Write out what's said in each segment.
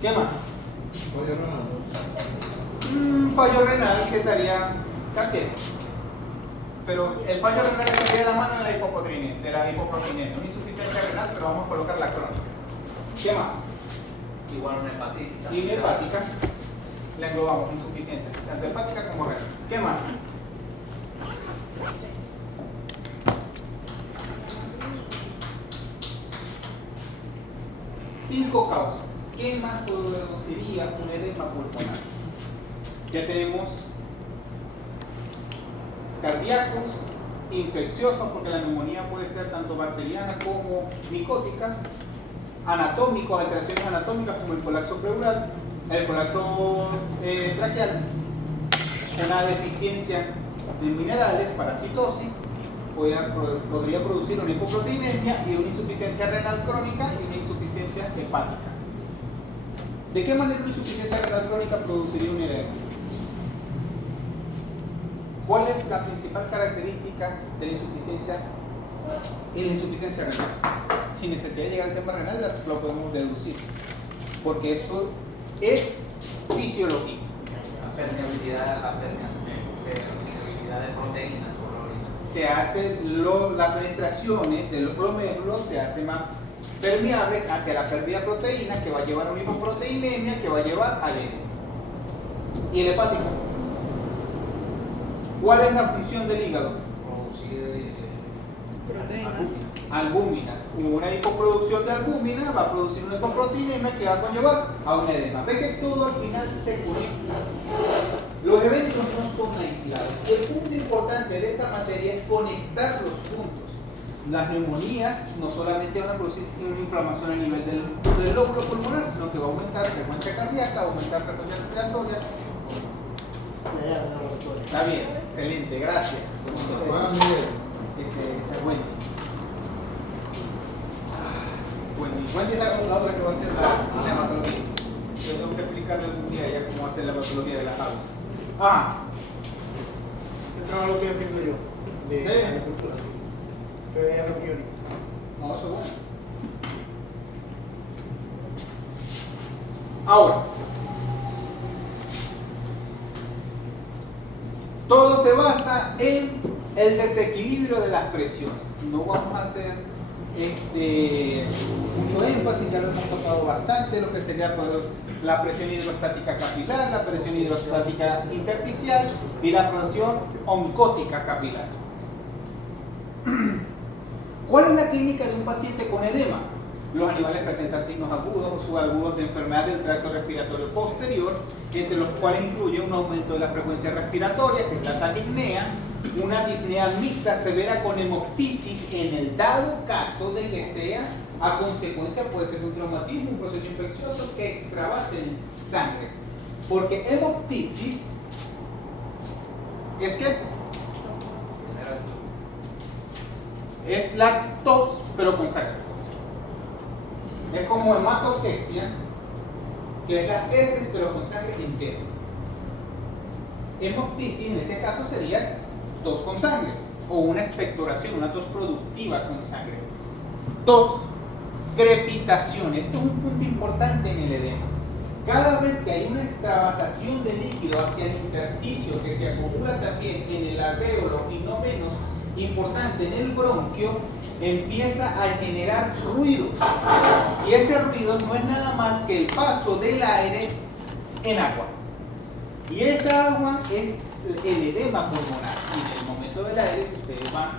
¿Qué más? Fallo renal. Fallo renal que estaría también. Pero el fallo renal estaría de la mano de la hipoproteinemia. Una insuficiencia renal, pero vamos a colocar la crónica. ¿Qué más? Igual una hepatitis. Y una hepática, la englobamos, insuficiencia, tanto hepática como renal. ¿Qué más? Cinco causas. ¿Qué más produciría un edema pulmonar? Ya tenemos cardíacos, infecciosos, porque la neumonía puede ser tanto bacteriana como micótica, anatómicos, alteraciones anatómicas como el colapso pleural, el colapso traqueal, una deficiencia de minerales, parasitosis, podría producir una hipoproteinemia y una insuficiencia renal crónica y una insuficiencia hepática. ¿De qué manera una insuficiencia renal crónica produciría un edema? ¿Cuál es la principal característica de la insuficiencia renal? Sin necesidad de llegar al tema renal, lo podemos deducir, porque eso es fisiología. La permeabilidad de proteínas por la orina. Se hace las penetraciones de los glomérulos se hacen más permeables hacia la pérdida de proteínas, que va a llevar a una hipoproteinemia, que va a llevar al edema. ¿Y el hepático? ¿Cuál es la función del hígado? Producir Albúminas. Una hipoproducción de albúmina va a producir una hipoproteinemia que va a conllevar a un edema. Ve que todo al final se conecta. Los eventos no son aislados. Y el punto importante de esta materia es conectar los puntos. Las neumonías no solamente van a producir una inflamación a nivel del lóbulo pulmonar, sino que va a aumentar frecuencia cardíaca, va a aumentar frecuencia respiratoria. Está bien, excelente, gracias. Ese Wendy. Wendy es la otra que va a hacer la hematología. Yo tengo que explicarle algún día ya cómo hacer la hematología de las aguas. ¿Qué trabajo lo estoy haciendo yo? De agricultura, sí. Pero ya no quiero. No, eso es bueno. Ahora, todo se basa en el desequilibrio de las presiones. No vamos a hacer mucho énfasis, ya lo hemos tocado bastante, lo que sería la presión hidrostática capilar, la presión hidrostática intersticial y la presión oncótica capilar. ¿Cuál es la clínica de un paciente con edema? Los animales presentan signos agudos o subagudos de enfermedad del tracto respiratorio posterior, entre los cuales incluye un aumento de la frecuencia respiratoria, que es la taquipnea, una disnea mixta severa con hemoptisis en el dado caso de que sea a consecuencia, puede ser un traumatismo, un proceso infeccioso que extravase sangre. Porque hemoptisis es que es lactos pero con sangre. Es como hematotexia, que es las heces pero con sangre entera. Hemoptisis en este caso sería tos con sangre o una expectoración, una tos productiva con sangre. Tos, crepitación. Esto es un punto importante en el edema. Cada vez que hay una extravasación de líquido hacia el intersticio que se acumula también en el alvéolo y no menos importante en el bronquio, empieza a generar ruido. Y ese ruido no es nada más que el paso del aire en agua. Y esa agua es el edema pulmonar. Y en el momento del aire ustedes van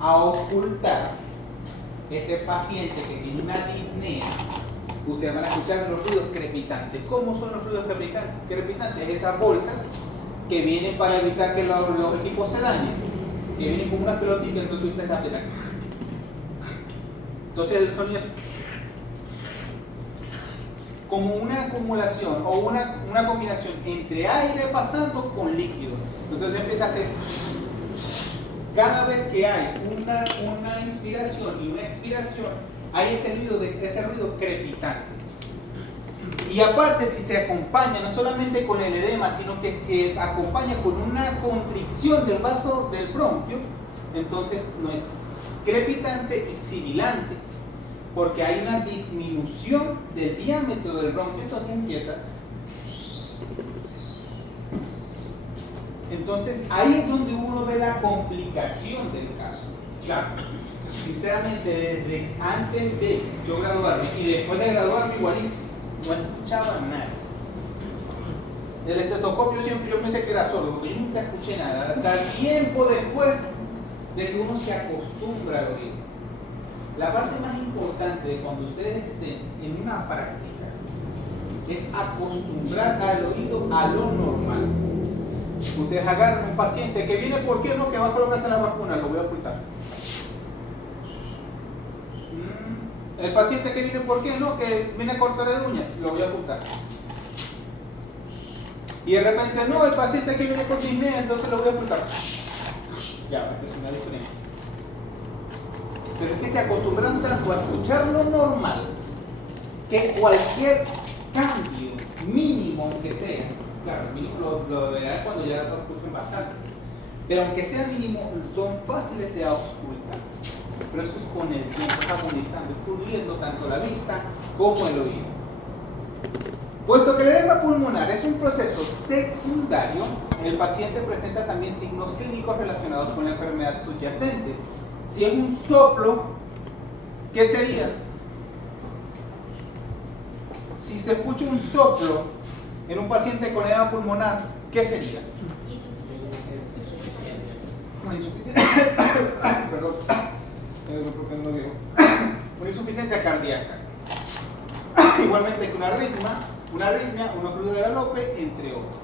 a ocultar ese paciente que tiene una disnea. Ustedes van a escuchar los ruidos crepitantes. ¿Cómo son los ruidos crepitantes? Esas bolsas que vienen para evitar que los equipos se dañen, que vienen como unas pelotitas, entonces ustedes están de entonces el sonido es como una acumulación o una combinación entre aire pasando con líquido. Entonces empieza a hacer, cada vez que hay una inspiración y una expiración, hay ese ruido crepitante. Y aparte, si se acompaña no solamente con el edema, sino que se acompaña con una constricción del vaso del bronquio, entonces no es crepitante y sibilante. porque hay una disminución del diámetro del bronquio, entonces empieza. Entonces ahí es donde uno ve la complicación del caso. Claro, sinceramente desde antes de yo graduarme y después de graduarme igualito, no escuchaba nada. El estetoscopio yo pensé que era sordo, porque yo nunca escuché nada, hasta tiempo después de que uno se acostumbra al oído. La parte más importante de cuando ustedes estén en una práctica es acostumbrar al oído a lo normal. Ustedes agarran un paciente que viene, ¿por qué no? Que va a colocarse la vacuna, lo voy a ocultar. El paciente que viene, ¿por qué no? Que viene a cortar de uñas, lo voy a ocultar. Y de repente, no, el paciente que viene con disnea, entonces lo voy a ocultar. Ya, porque es una diferencia. Pero es que se acostumbran tanto a escuchar lo normal que cualquier cambio mínimo, aunque sea, claro, mínimo lo verás cuando ya lo escuchen bastante, pero aunque sea mínimo, son fáciles de auscultar. Pero eso es con el tiempo, agudizando, pudiendo tanto la vista como el oído. Puesto que el edema pulmonar es un proceso secundario, el paciente presenta también signos clínicos relacionados con la enfermedad subyacente. Si es un soplo, ¿qué sería? Si se escucha un soplo en un paciente con edema pulmonar, ¿qué sería? Insuficiencia. Perdón. Una insuficiencia cardíaca. Igualmente que una arritmia, una fluidez de Galope, entre otros.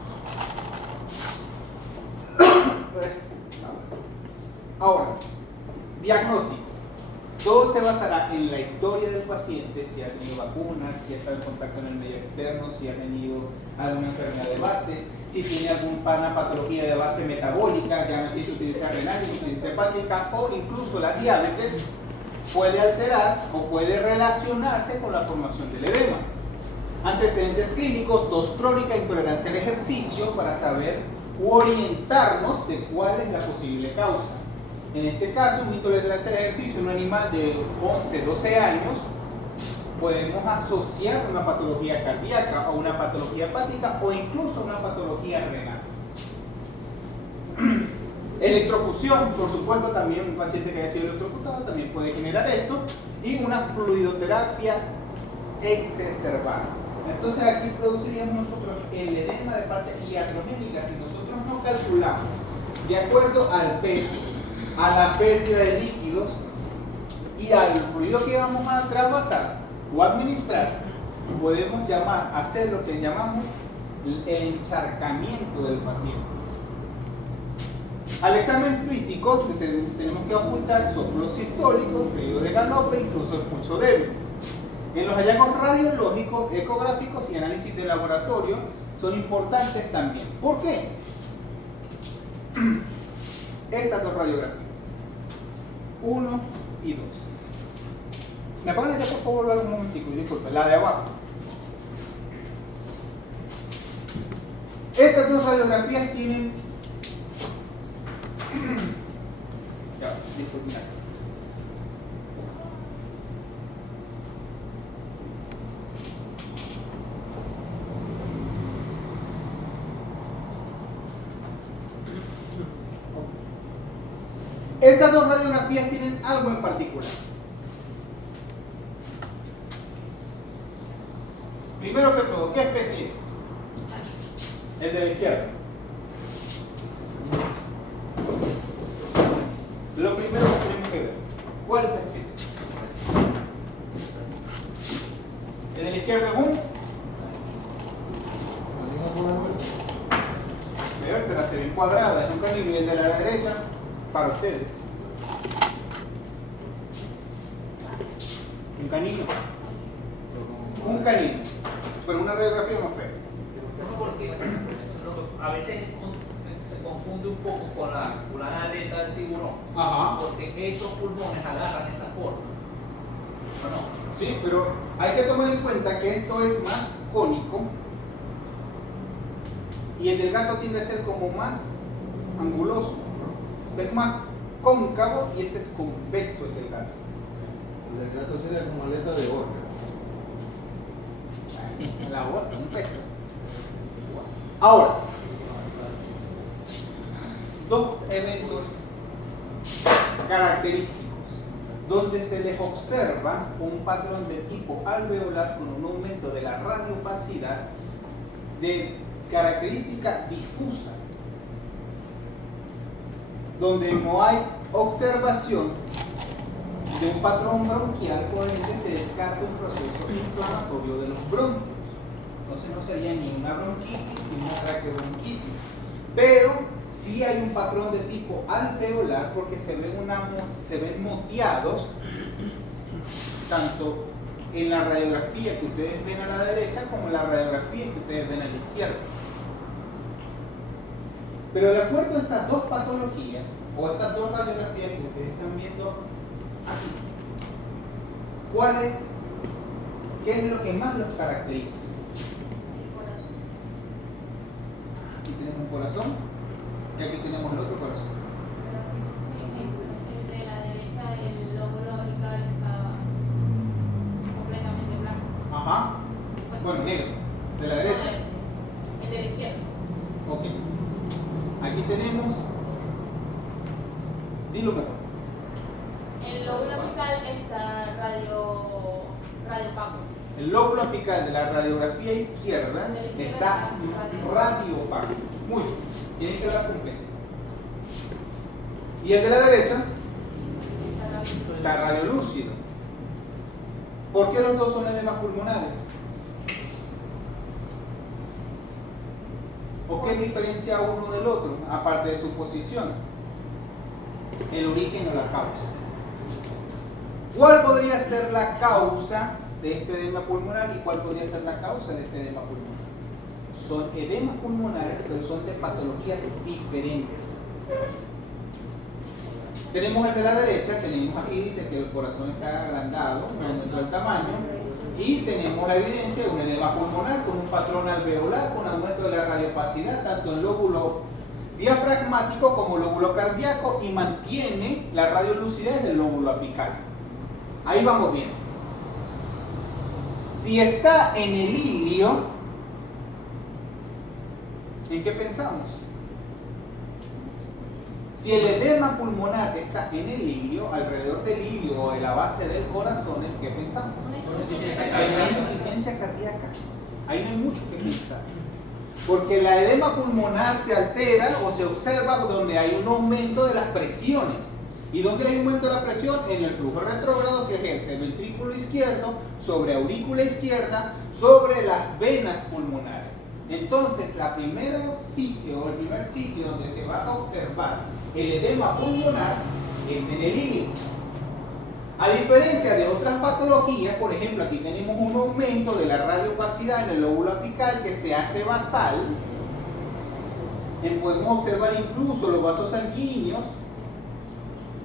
Ahora, diagnóstico. Todo se basará en la historia del paciente, si ha tenido vacunas, si ha estado en contacto en el medio externo, si ha tenido alguna enfermedad de base, si tiene alguna patología de base metabólica, llámese insuficiencia renal, insuficiencia hepática o incluso la diabetes, puede alterar o puede relacionarse con la formación del edema. Antecedentes clínicos, tos crónica, intolerancia al ejercicio, para saber u orientarnos de cuál es la posible causa. En este caso, una intolerancia al ejercicio en un animal de 11, 12 años, podemos asociar una patología cardíaca o una patología hepática o incluso una patología renal. Electrocución, por supuesto, también un paciente que haya sido electrocutado también puede generar esto, y una fluidoterapia exacerbada. Entonces aquí produciríamos nosotros el edema de parte iatrogénica si nosotros no calculamos de acuerdo al peso, a la pérdida de líquidos y al fluido que vamos a trasvasar o administrar. Podemos hacer lo que llamamos el encharcamiento del paciente. Al examen físico tenemos que ocultar soplos sistólicos, fluido de Galope, incluso el pulso débil. En los hallazgos radiológicos, ecográficos y análisis de laboratorio son importantes también. ¿Por qué? Estas dos radiografías, 1 y 2. ¿Me apagan ya por favor un momentico? Y disculpen, la de abajo. Estas dos radiografías tienen... ya, disculpen. Estas dos radiografías tienen algo en particular. Primero que todo, ¿qué especie es? El de la izquierda. Lo primero que tenemos que ver, ¿cuál es la especie? El de la izquierda es un... vértebra se ve cuadrada, es un canino, y el de la derecha, para ustedes, un canino, pero una radiografía más fea. Porque a veces se confunde un poco con la aleta del tiburón. Ajá. Porque esos pulmones agarran esa forma. ¿O no? Sí, pero hay que tomar en cuenta que esto es más cónico y el del gato tiende a ser como más anguloso. Es más cóncavo y este es convexo, el del gato. El gato sería como aleta de orca. La otra, un resto. Ahora, dos eventos característicos donde se les observa un patrón de tipo alveolar con un aumento de la radiopacidad de característica difusa, donde no hay observación de un patrón bronquial, por el que se descarta un proceso inflamatorio de los bronquios. Entonces no sería ni una bronquitis ni una traqueobronquitis, pero sí hay un patrón de tipo alveolar porque se ven moteados tanto en la radiografía que ustedes ven a la derecha como en la radiografía que ustedes ven a la izquierda. Pero de acuerdo a estas dos patologías o estas dos radiografías que ustedes están viendo aquí, ¿qué es lo que más los caracteriza? El corazón. Aquí tenemos un corazón y aquí tenemos el otro corazón. El de la derecha, el lóbulo auricular está completamente blanco. Ajá. Bueno, negro. De la derecha. El de la izquierda. Ok. Aquí tenemos. Dilo mejor. El lóbulo apical está radiopaco. El lóbulo apical de la radiografía izquierda está radiopaco. Muy bien. Tienen que hablar completo. Y el de la derecha está radiolúcido. ¿Por qué los dos son edemas pulmonares? ¿O qué diferencia uno del otro, aparte de su posición? El origen o la causa. ¿Cuál podría ser la causa de este edema pulmonar y cuál podría ser la causa de este edema pulmonar? Son edemas pulmonares, pero son de patologías diferentes. Tenemos el de la derecha, tenemos aquí, dice que el corazón está agrandado, un aumento del tamaño, y tenemos la evidencia de un edema pulmonar con un patrón alveolar, con aumento de la radiopacidad, tanto en lóbulo diafragmático como lóbulo cardíaco, y mantiene la radiolucidez del lóbulo apical. Ahí vamos bien. Si está en el ilio, ¿en qué pensamos? Si el edema pulmonar está en el ilio, alrededor del ilio o de la base del corazón, ¿en qué pensamos? Hay una insuficiencia cardíaca. Ahí no hay mucho que pensar. Porque la edema pulmonar se altera o se observa donde hay un aumento de las presiones. ¿Y dónde hay un aumento de la presión? En el flujo retrógrado que ejerce el ventrículo izquierdo sobre aurícula izquierda sobre las venas pulmonares. Entonces, el primer sitio donde se va a observar el edema pulmonar es en el ilio. A diferencia de otras patologías, por ejemplo, aquí tenemos un aumento de la radiopacidad en el lóbulo apical que se hace basal. Podemos observar incluso los vasos sanguíneos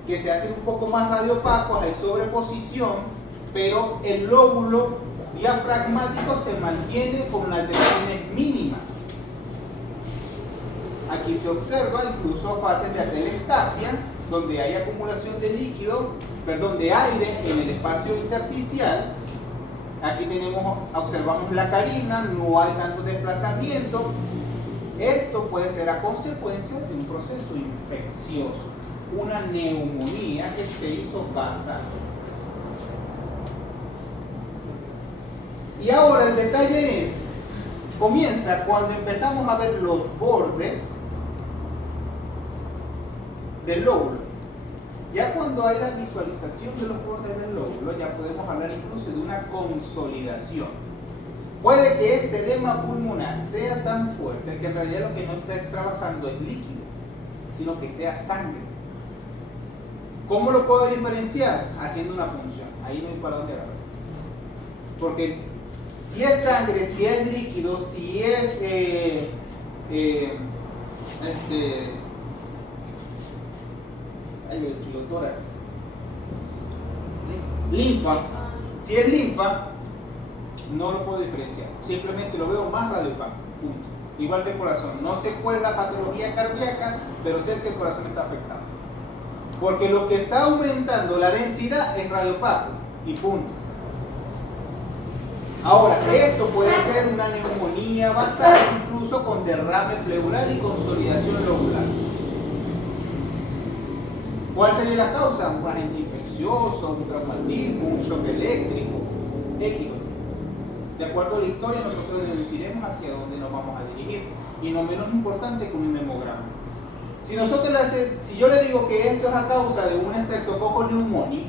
que se hacen un poco más radiopacos, hay sobreposición, pero el lóbulo diafragmático se mantiene con alteraciones mínimas. Aquí se observa incluso fases de atelectasia, donde hay acumulación de de aire en el espacio intersticial. Aquí observamos la carina, no hay tanto desplazamiento. Esto puede ser a consecuencia de un proceso infeccioso, una neumonía que se hizo basal. Y ahora el detalle comienza cuando empezamos a ver los bordes del lóbulo. Ya cuando hay la visualización de los bordes del lóbulo, ya podemos hablar incluso de una consolidación. Puede que este edema pulmonar sea tan fuerte que en realidad lo que no está extravasando es líquido, sino que sea sangre. ¿Cómo lo puedo diferenciar? Haciendo una punción. Ahí no hay para dónde agarrar. Porque si es sangre, si es líquido, si es el kilotórax, linfa, si es linfa, no lo puedo diferenciar. Simplemente lo veo más radiopaco. Punto. Igual que el corazón. No sé cuál es la patología cardíaca, pero sé que el corazón está afectado. Porque lo que está aumentando la densidad es radiopaco. y punto. Ahora, esto puede ser una neumonía basal, incluso con derrame pleural y consolidación lobular. ¿Cuál sería la causa? Un agente infeccioso, un traumatismo, un shock eléctrico, X. De acuerdo a la historia, nosotros deduciremos hacia dónde nos vamos a dirigir. Y no menos importante con un hemograma. Si yo le digo que esto es a causa de un Streptococcus pneumoniae,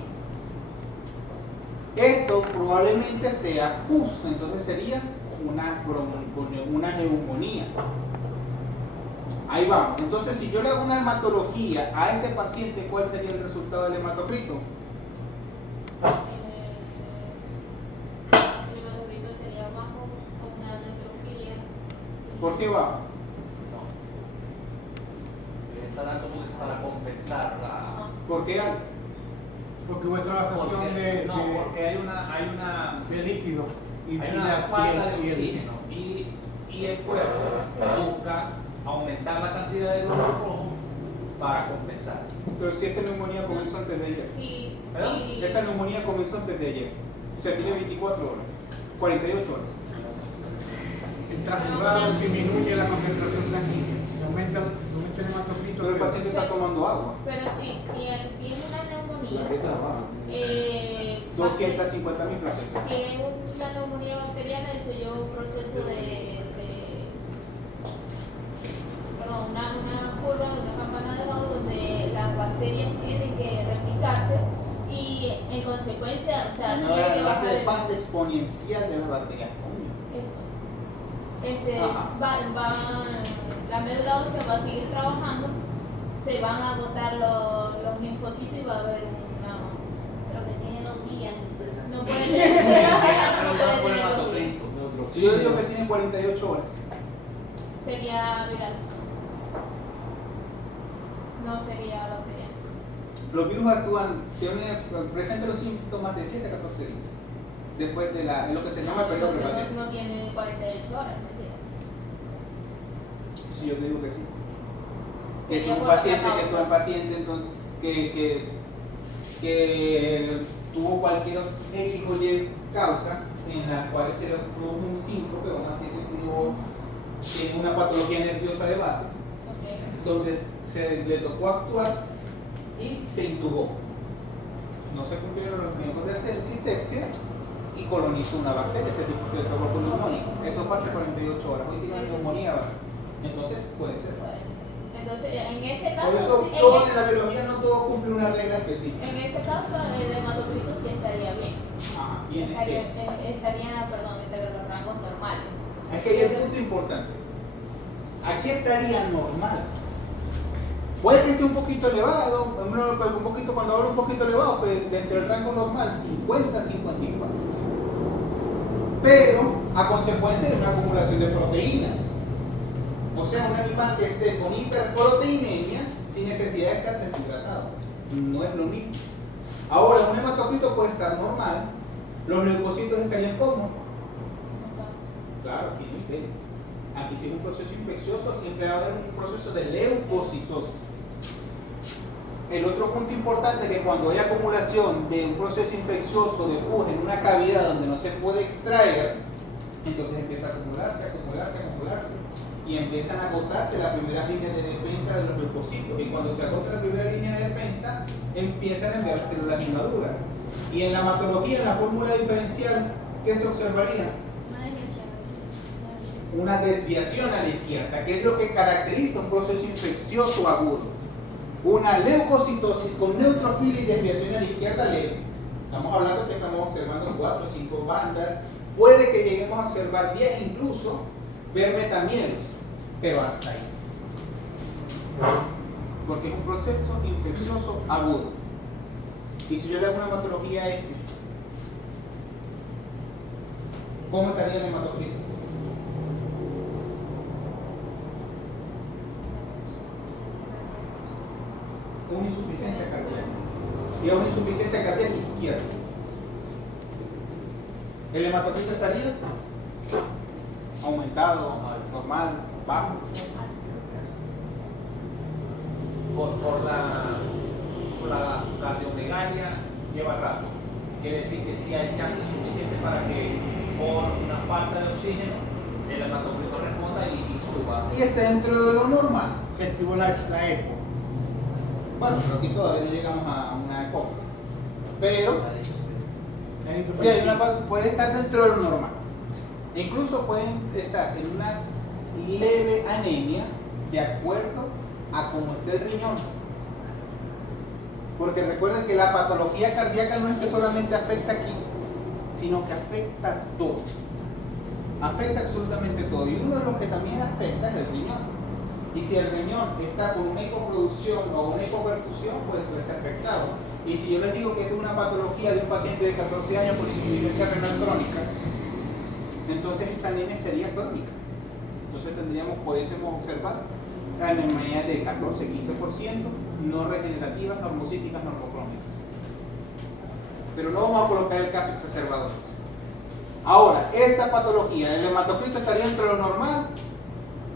esto probablemente sea pus, entonces sería una neumonía. Ahí vamos. Entonces, si yo le hago una hematología a este paciente, ¿cuál sería el resultado del hematocrito? El hematocrito sería bajo con una neutrofilia. ¿Por qué bajo? No. Está dando pues para compensar la. ¿Por qué alto? Porque vuestra vasación de porque hay una de líquido y hay una falta de oxígeno y el cuerpo busca aumentar la cantidad de glóbulos rojos para compensar. Pero si esta neumonía comenzó antes de ayer. Sí, ¿Perdón? sí. Esta neumonía comenzó antes de ayer. O sea, tiene 24 horas, 48 horas. el trasudado disminuye la concentración sanguínea, aumenta el hematocrito. Pero el paciente está tomando agua. Pero si es una neumonía, Plaqueta baja. 250.000 plaquetas. si es una neumonía bacteriana, eso lleva un proceso perdón, una curva, una campana de Gauss donde las bacterias tienen que replicarse y en consecuencia, o sea, No, tiene que la bajar el fase exponencial de las bacterias. eso. Ajá. La médula ósea va a seguir trabajando, se van a agotar los linfocitos y va a haber una. Pero que tiene 2 días. No puede tener. No puede Por el tener 2 días. hematocrito. Si yo digo que tiene 48 horas, Sería viral. No sería bacteriano. los virus actúan, presentan los síntomas de 7 a 14 días. Después de lo que se llama el periodo Entonces prevalente. no tiene 48 horas, mentira. Si yo te digo que sí. Que Sería tuvo un por otra paciente, causa. que tuvo un paciente entonces, que tuvo cualquier X o Y causa en la cual se le produjo un síncope o un accidente tiene una patología nerviosa de base, Ok. donde se le tocó actuar y se intubó. No se cumplieron los requerimientos de antisepsia y colonizó una bacteria, este tipo de Streptococcus pneumoniae. Eso fue hace 48 horas. Hoy tiene Eso sí. neumonía ahora. Entonces puede ser. Puede ser. Entonces, en ese Por caso, eso, sí, todo en la biología no todo cumple una regla específica. en ese caso el hematocrito sí estaría bien. Ajá, bien, Estaría, perdón, entre los rangos normales. es que hay un punto importante. Aquí estaría normal. Puede que esté un poquito elevado, un poquito, cuando hablo un poquito elevado, pues dentro del rango normal, 50-54. Pero a consecuencia de una acumulación de proteínas. O sea, un animal que esté con hiperproteinemia sin necesidad de estar deshidratado. No es lo mismo. Ahora, un hematocrito puede estar normal, los leucocitos estarían como. Claro, aquí no hay. Aquí si es un proceso infeccioso, siempre va a haber un proceso de leucocitosis. El otro punto importante es que cuando hay acumulación de un proceso infeccioso de pus en una cavidad donde no se puede extraer, entonces empieza a acumularse y empiezan a agotarse las primeras líneas de defensa de los leucocitos, y cuando se agota la primera línea de defensa empiezan a enviar células inmaduras. Y en la hematología, en la fórmula diferencial, ¿qué se observaría? Una desviación a la izquierda, que es lo que caracteriza un proceso infeccioso agudo. Una leucocitosis con neutrofilia y desviación a la izquierda leve. Estamos hablando que estamos observando 4 o 5 bandas, puede que lleguemos a observar 10 incluso, ver metamielos, pero hasta ahí. Porque es un proceso infeccioso agudo. Y si yo le hago una hematología a este, ¿cómo estaría el hematocrito? Una insuficiencia cardíaca. Y una insuficiencia cardíaca izquierda. El hematocrito estaría aumentado, normal, bajo. Por la cardiomegalia lleva rato. quiere decir que sí hay chance suficiente para que por una falta de oxígeno el hematocrito responda y suba. Y está dentro de lo normal. Se activó la EPO. Bueno, pero aquí todavía no llegamos a una EPO. Pero La eritropoyetina. sí, hay puede estar dentro de lo normal. Incluso pueden estar en una leve anemia de acuerdo a cómo esté el riñón. Porque recuerden que la patología cardíaca no es que solamente afecta aquí, sino que afecta todo. Afecta absolutamente todo. Y uno de los que también afecta es el riñón. Y si el riñón está con una hipoproducción o una hipoperfusión, pues verse afectado. Y si yo les digo que esta es una patología de un paciente de 14 años por insuficiencia renal crónica, entonces esta anemia sería crónica. Entonces pudiésemos observar anemia de 14-15%, no regenerativas, normocíticas, normocrónicas. Pero no vamos a colocar el caso exacerbado ese. Ahora, esta patología, el hematocrito estaría entre lo normal,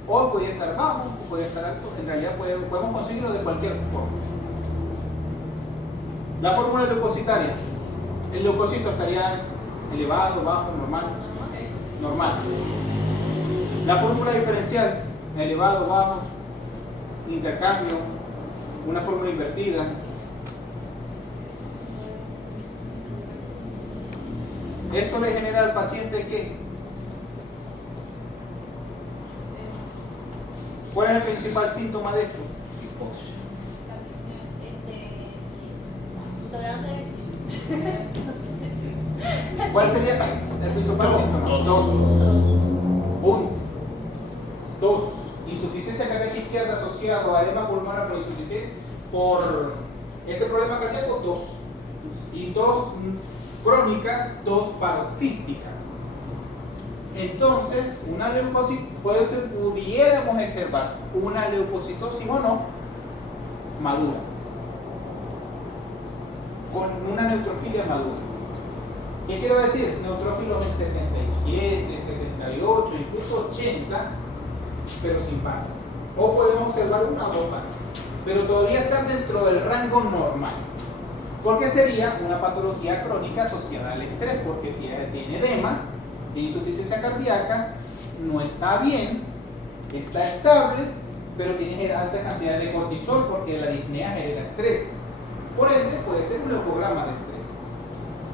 o puede estar bajo, o puede estar alto. En realidad podemos conseguirlo de cualquier forma. La fórmula leucocitaria. El leucocito estaría elevado, bajo, normal. Normal. La fórmula diferencial, elevado, bajo, intercambio, una fórmula invertida. ¿Esto le genera al paciente qué? ¿Cuál es el principal síntoma de esto? Hipoxia. Intolerancia al ejercicio. ¿Cuál sería el principal síntoma? Dos. Uno. Dos. Insuficiencia cardíaca izquierda asociado a edema pulmonar por insuficiencia por este problema cardíaco, dos. Y dos crónica, dos paroxística. Entonces, una leucocitis pudiéramos observar una leucocitosis o no madura, con una neutrofilia madura. ¿Qué quiero decir? Neutrófilos en 77, 78, incluso 80, pero sin patas. O podemos observar una o dos patas, pero todavía están dentro del rango normal. Porque sería una patología crónica asociada al estrés, porque si tiene edema, tiene insuficiencia cardíaca, no está bien, está estable, pero tiene alta cantidad de cortisol porque la disnea genera estrés. Por ende, puede ser un leucograma de estrés.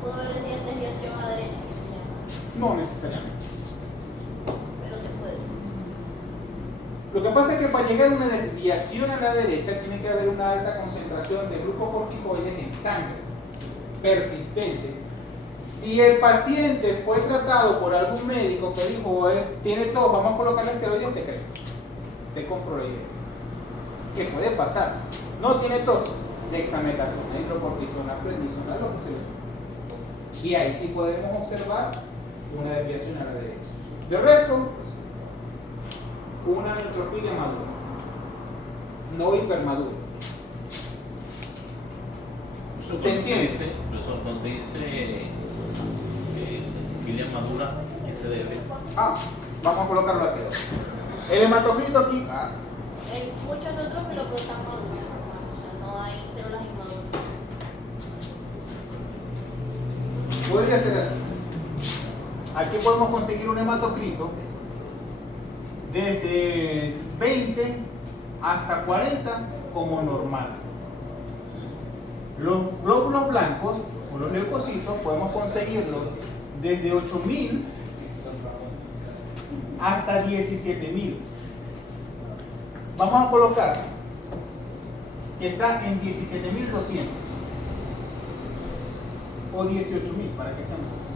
Pudo haber desviación a la derecha, que se llama, No necesariamente. pero se puede. Lo que pasa es que para llegar a una desviación a la derecha tiene que haber una alta concentración de glucocorticoides en sangre, persistente. Si el paciente fue tratado por algún médico que dijo, tiene todo, vamos a colocarle esteroides, te creo. Te compro la idea. ¿Qué puede pasar? No tiene tos, dexametasona, hidrocortisona, prednisona, lo que se le. Y ahí sí podemos observar una desviación a la derecha. De resto, una neutrofilia madura, no hipermadura. ¿Se entiende? Profesor, cuando dice neutrofilia madura, ¿qué se debe? Vamos a colocarlo así. El hematocrito aquí. Hay muchos neutrófilos, pero están maduros. O sea, no hay células inmaduras. Podría ser así. Aquí podemos conseguir un hematocrito desde 20 hasta 40 como normal. Los glóbulos blancos o los leucocitos podemos conseguirlos desde 8000 hasta 17000. Vamos a colocar que está en 17200 o 18000 para que sea mejor.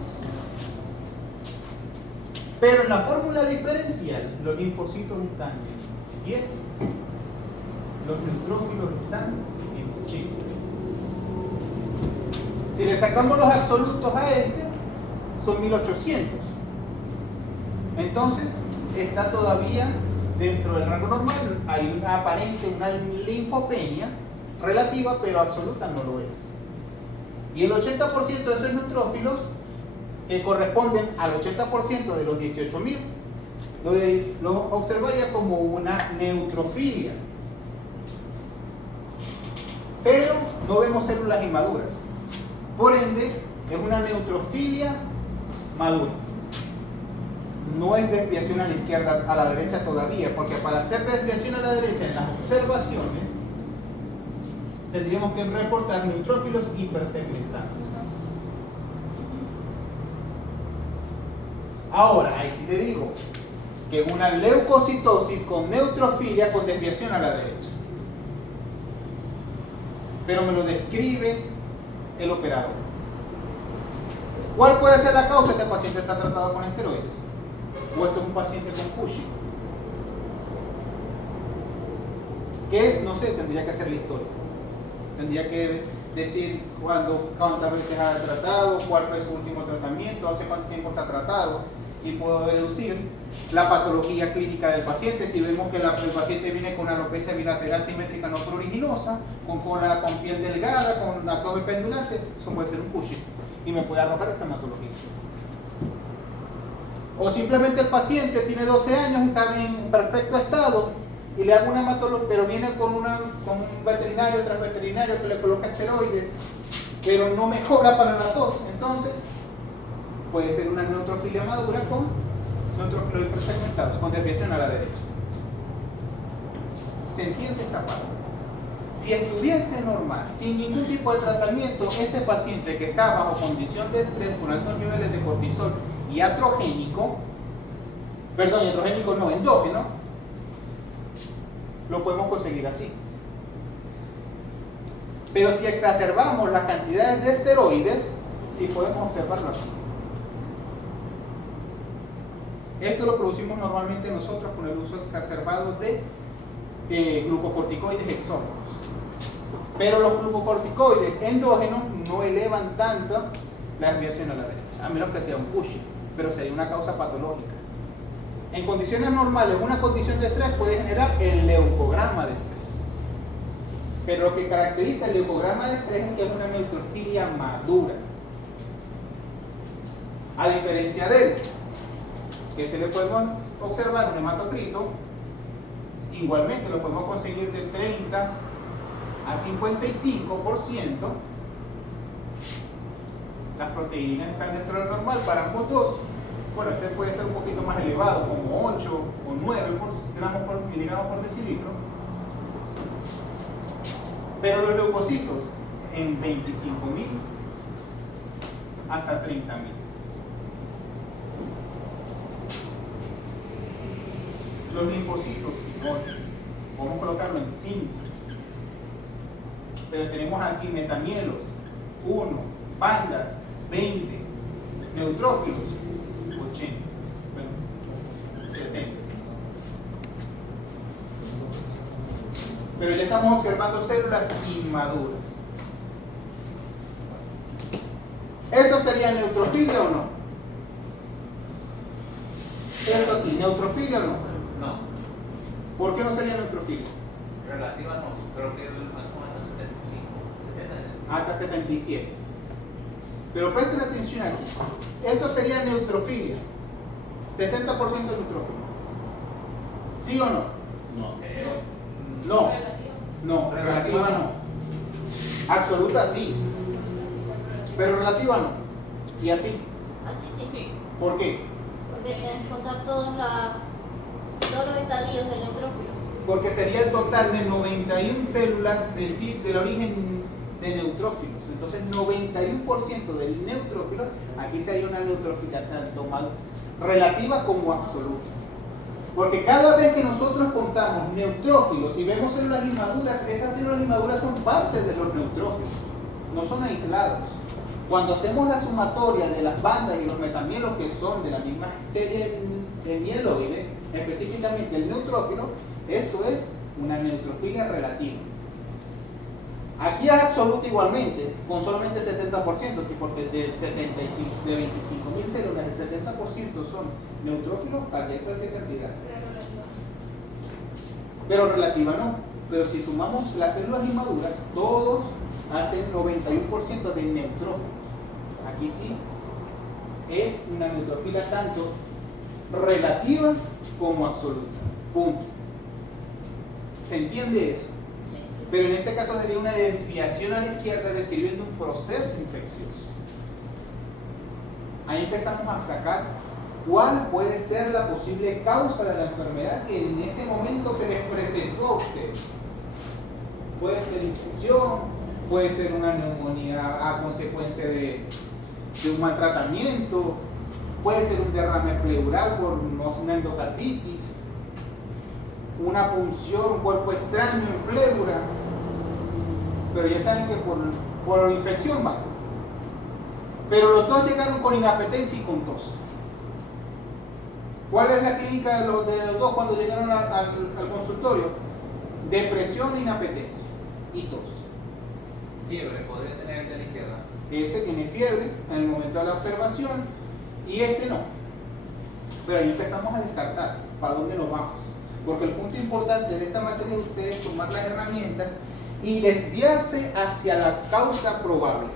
Pero en la fórmula diferencial los linfocitos están en 10, los neutrófilos están en 80. Si le sacamos los absolutos a este, son 1800. Entonces, está todavía dentro del rango normal. Hay una aparente, una linfopenia relativa, pero absoluta no lo es. Y el 80% de esos neutrófilos, que corresponden al 80% de los 18000, lo observaría como una neutrofilia. Pero no vemos células inmaduras. Por ende, Es una neutrofilia madura. No es desviación a la izquierda, a la derecha todavía, porque para hacer desviación a la derecha en las observaciones tendríamos que reportar neutrófilos hipersegmentados. Ahora, ahí sí te digo que una leucocitosis con neutrofilia con desviación a la derecha. Pero me lo describe el operador. ¿Cuál puede ser la causa? Este paciente está tratado con esteroides. O esto es un paciente con Cushing. ¿Qué es? No sé, tendría que hacer la historia. Tendría que decir cuántas veces ha tratado, cuál fue su último tratamiento, hace cuánto tiempo está tratado, y puedo deducir la patología clínica del paciente. Si vemos que el paciente viene con alopecia bilateral simétrica no pruriginosa, con piel delgada, con abdomen pendulante, eso puede ser un Cushing y me puede arrojar esta hematología. O simplemente el paciente tiene 12 años, está en perfecto estado y le hago una hematología, pero viene con un veterinario tras veterinario que le coloca esteroides, pero no mejora para la tos. Entonces puede ser una neutrofilia madura con neutrófilos hipersegmentados, con desviación a la derecha. ¿Se entiende esta parte? Si estuviese normal, sin ningún tipo de tratamiento, este paciente que está bajo condición de estrés con altos niveles de cortisol y endógeno, lo podemos conseguir así. Pero si exacerbamos las cantidades de esteroides, sí podemos observarlo así. Esto lo producimos normalmente nosotros con el uso exacerbado de glucocorticoides exógenos. Pero los glucocorticoides endógenos no elevan tanto la desviación a la derecha, a menos que sea un Cushing, pero sería una causa patológica. En condiciones normales, una condición de estrés puede generar el leucograma de estrés. Pero lo que caracteriza el leucograma de estrés es que es una neutrofilia madura. A diferencia de él, que le podemos observar un hematocrito, igualmente lo podemos conseguir de 30 a 55%. Las proteínas están dentro de lo normal para ambos dos. Bueno, este puede estar un poquito más elevado, como 8 o 9 miligramos por decilitro. Pero los leucocitos en 25.000 hasta 30.000. Los linfocitos, 8. Vamos a colocarlo en 5. Pero tenemos aquí metamielos, 1, bandas, 20, neutrófilos, 80, bueno, 70. Pero ya estamos observando células inmaduras. ¿Esto sería neutrofilia o no? ¿Esto aquí, neutrofilia o no? No, ¿Por qué no sería neutrofilia? relativa no, creo que es más como hasta 75, 70. Hasta 77. Pero presten atención aquí. Esto sería neutrofilia. 70% neutrófilo. ¿Sí o no? No. No, relativa no. Absoluta sí. Pero relativa no. Y así. Así sí. ¿Por qué? Porque tienes que contar todos los estadios del neutrófilo. Porque sería el total de 91 células del origen de neutrófilos. Entonces 91% del neutrófilo, aquí sería una neutrofilia tanto más relativa como absoluta. Porque cada vez que nosotros contamos neutrófilos y vemos células inmaduras, esas células inmaduras son parte de los neutrófilos, no son aislados. Cuando hacemos la sumatoria de las bandas y los metamielos que son de la misma serie de mieloide, específicamente el neutrófilo, esto es una neutrofilia relativa. Aquí es absoluta igualmente, con solamente 70%, sí, porque de 25.000 células, el 70% son neutrófilos, aquí hay cualquier cantidad. Pero relativa no. Pero si sumamos las células inmaduras, todos hacen 91% de neutrófilos. Aquí sí es una neutrofilia tanto relativa como absoluta. Punto. ¿Se entiende eso? Pero en este caso sería una desviación a la izquierda describiendo un proceso infeccioso. Ahí empezamos a sacar cuál puede ser la posible causa de la enfermedad que en ese momento se les presentó a ustedes. Puede ser infección, puede ser una neumonía a consecuencia de un mal tratamiento, puede ser un derrame pleural por una endocarditis, una punción, un cuerpo extraño en pleura, pero ya saben que por infección va. Pero los dos llegaron con inapetencia y con tos. ¿Cuál es la clínica de los dos cuando llegaron al consultorio? Depresión, inapetencia y tos. Fiebre, podría tener el de la izquierda. Este tiene fiebre en el momento de la observación y este no. Pero ahí empezamos a descartar para dónde nos vamos. Porque el punto importante de esta materia es ustedes tomar las herramientas y desviarse hacia la causa probable.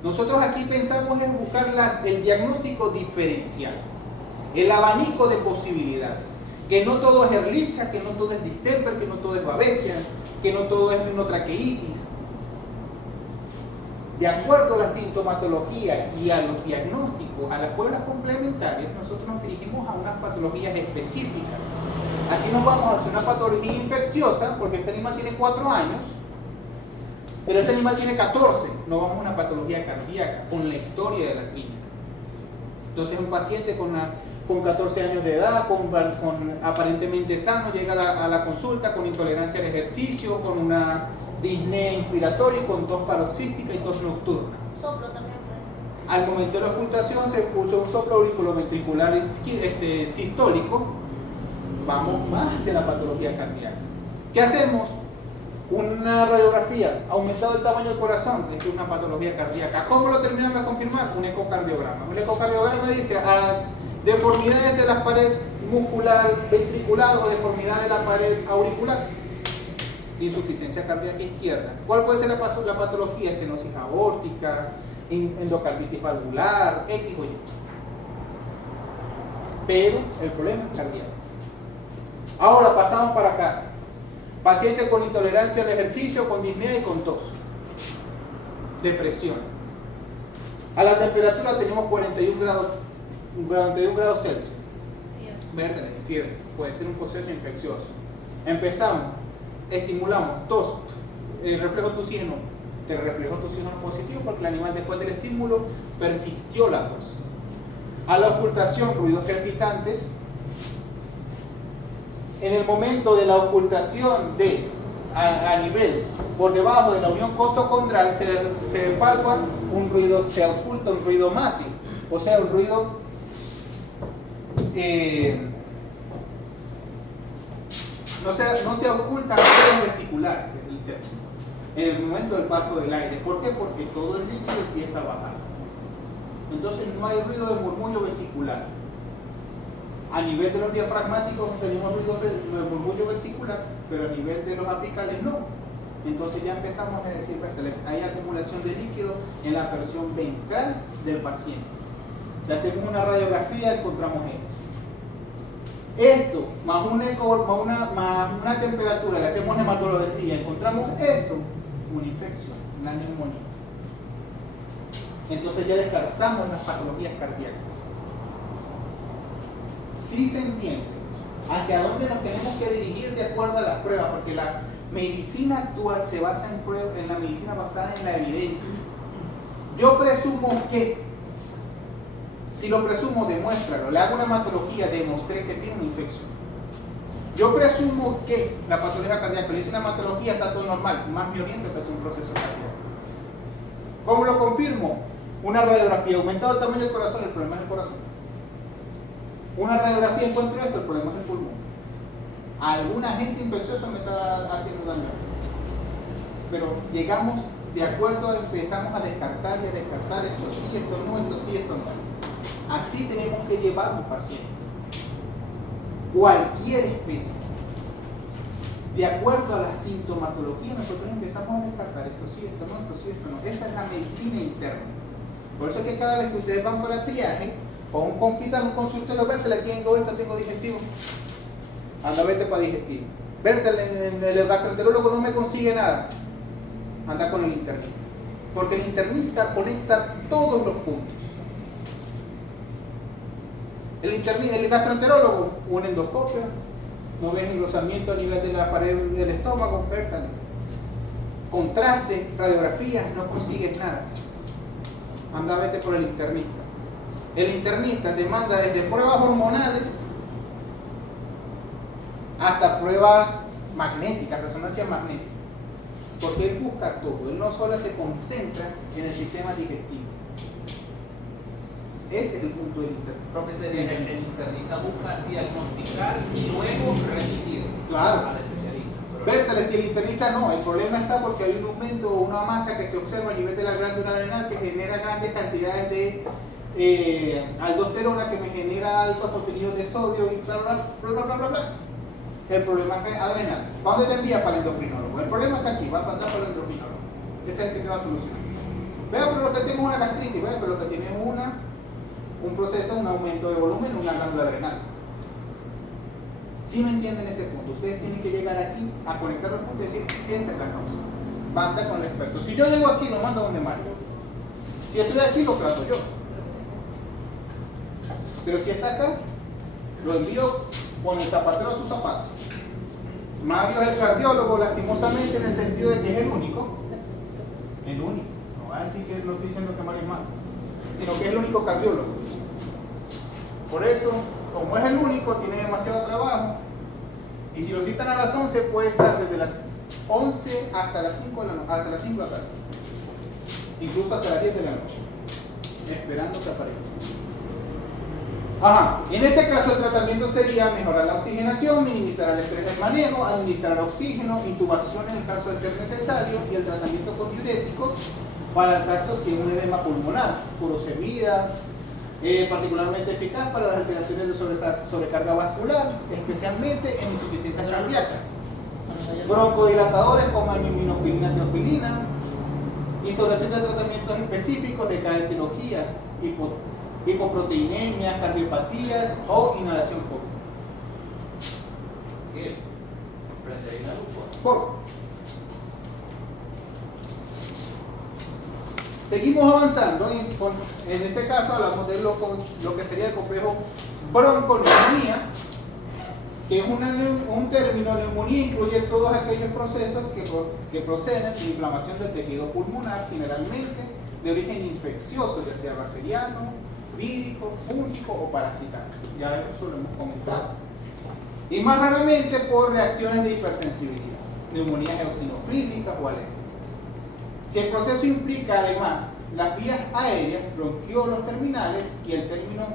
Nosotros aquí pensamos en buscar el diagnóstico diferencial, el abanico de posibilidades. Que no todo es Ehrlichia, que no todo es distemper, que no todo es babesia, que no todo es rinotraqueitis. De acuerdo a la sintomatología y a los diagnósticos, a las pruebas complementarias, nosotros nos dirigimos a unas patologías específicas. Aquí nos vamos a hacer una patología infecciosa, porque este animal tiene 4 años, pero este animal tiene 14. Nos vamos a una patología cardíaca, con la historia de la clínica. Entonces un paciente con 14 años de edad, con aparentemente sano, llega a la consulta con intolerancia al ejercicio, con una disnea inspiratoria y con tos paroxística y tos nocturna. Soplo también puede. Al momento de la ocultación se escucha un soplo auriculoventricular sistólico. Vamos más hacia la patología cardíaca. ¿Qué hacemos? Una radiografía, aumentado el tamaño del corazón, es una patología cardíaca. ¿Cómo lo terminamos de confirmar? Un ecocardiograma. Un ecocardiograma dice deformidades de la pared muscular ventricular o deformidad de la pared auricular. Insuficiencia cardíaca izquierda. ¿Cuál puede ser la patología? Estenosis aórtica, endocarditis valvular, X o Y. Pero el problema es cardíaco. Ahora pasamos para acá. Paciente con intolerancia al ejercicio, con disnea y con tos. Depresión. A la temperatura tenemos 41 grados Celsius. Verde, fiebre. Puede ser un proceso infeccioso. Empezamos. Estimulamos tos, reflejo tusígeno, positivo porque el animal después del estímulo persistió la tos. A la ocultación, ruidos crepitantes. En el momento de la ocultación a nivel por debajo de la unión costocondral se palpa un ruido, se ausculta un ruido mate, o sea, un ruido no se ocultan ruidos vesiculares en el momento del paso del aire. ¿Por qué? Porque todo el líquido empieza a bajar. Entonces no hay ruido de murmullo vesicular. A nivel de los diafragmáticos tenemos ruido de murmullo vesicular, pero a nivel de los apicales no. Entonces ya empezamos a decir, hay acumulación de líquido en la porción ventral del paciente. Le hacemos una radiografía y encontramos esto, más un eco, más una temperatura, le hacemos hematología, encontramos esto, una infección, una neumonía. Entonces ya descartamos las patologías cardíacas. Sí se entiende hacia dónde nos tenemos que dirigir de acuerdo a las pruebas, porque la medicina actual se basa en la medicina basada en la evidencia. Yo presumo que, si lo presumo, demuéstralo. Le hago una hematología, demostré que tiene una infección. Yo presumo que la patología cardíaca, le hice una hematología, está todo normal, más me oriento que es un proceso cardíaco. ¿Cómo lo confirmo? Una radiografía, aumentado el tamaño del corazón, el problema es el corazón. Una radiografía, encuentro esto, el problema es el pulmón. Algún agente infeccioso me está haciendo daño. Pero llegamos de acuerdo, empezamos a descartar y a descartar esto sí, esto no, esto sí, esto no. Así tenemos que llevar un paciente. Cualquier especie. De acuerdo a la sintomatología, nosotros empezamos a descartar esto sí, esto no, esto sí, esto no. Esa es la medicina interna. Por eso es que cada vez que ustedes van para triaje, o un hospital, un consultorio, verte, le tengo esto, tengo digestivo. Anda, vete para digestivo. Verte, el gastroenterólogo no me consigue nada. Anda con el internista. Porque el internista conecta todos los puntos. El gastroenterólogo, una endoscopia, no ves engrosamiento a nivel de la pared del estómago, pértale. Contraste, radiografía, no consigues nada. Anda, vete por el internista. El internista te manda desde pruebas hormonales hasta pruebas magnéticas, resonancia magnética. Porque él busca todo, él no solo se concentra en el sistema digestivo. Ese es el punto del internista. Profesor, el internista busca diagnosticar y luego remitir Claro. al especialista. Vértale, si el internista no, el problema está porque hay un aumento o una masa que se observa a nivel de la glándula adrenal que genera grandes cantidades de aldosterona que me genera altos contenidos de sodio y bla bla bla bla bla bla bla. El problema es adrenal. ¿Para dónde te envía? Para el endocrinólogo. El problema está aquí, va a andar para el endocrinólogo. Ese es el que te va a solucionar. Vea, pero lo que tengo es una gastritis, ¿verdad? Pero lo que tiene es un proceso, un aumento de volumen en una glándula adrenal. Si me entienden ese punto, ustedes tienen que llegar aquí a conectar los puntos y decir, esta es la causa. Banda con el experto. Si yo llego aquí, lo mando donde Mario. Si estoy aquí, lo trato yo. Pero si está acá, lo envío con el zapatero a su zapato. Mario es el cardiólogo, lastimosamente, en el sentido de que es el único. El único. No va a decir que no estoy diciendo que Mario es malo, sino que es el único cardiólogo. Por eso, como es el único, tiene demasiado trabajo. Y si lo citan a las 11, puede estar desde las 11 hasta las 5 de la tarde. Incluso hasta las 10 de la noche. Esperando que aparezca. Ajá. En este caso, el tratamiento sería mejorar la oxigenación, minimizar el estrés del manejo, administrar oxígeno, intubación en el caso de ser necesario y el tratamiento con diuréticos para el caso si es un edema pulmonar, furosemida. Particularmente eficaz para las alteraciones de sobrecarga vascular, especialmente en insuficiencias cardíacas. Broncodilatadores como aminofilina, teofilina, instauración de tratamientos específicos de cardiología, hipoproteinemia, cardiopatías o inhalación poco. ¿Qué? ¿Prendería la luz? Por favor. Seguimos avanzando en este caso hablamos de lo que sería el complejo bronconeumonía, que es un término. Neumonía incluye todos aquellos procesos que proceden de inflamación del tejido pulmonar, generalmente de origen infeccioso, ya sea bacteriano, vírico, fúngico o parasitario. Ya eso lo hemos comentado. Y más raramente por reacciones de hipersensibilidad, neumonías eosinofílicas o alérgicas. Si el proceso implica además las vías aéreas, bronquiolos terminales y el término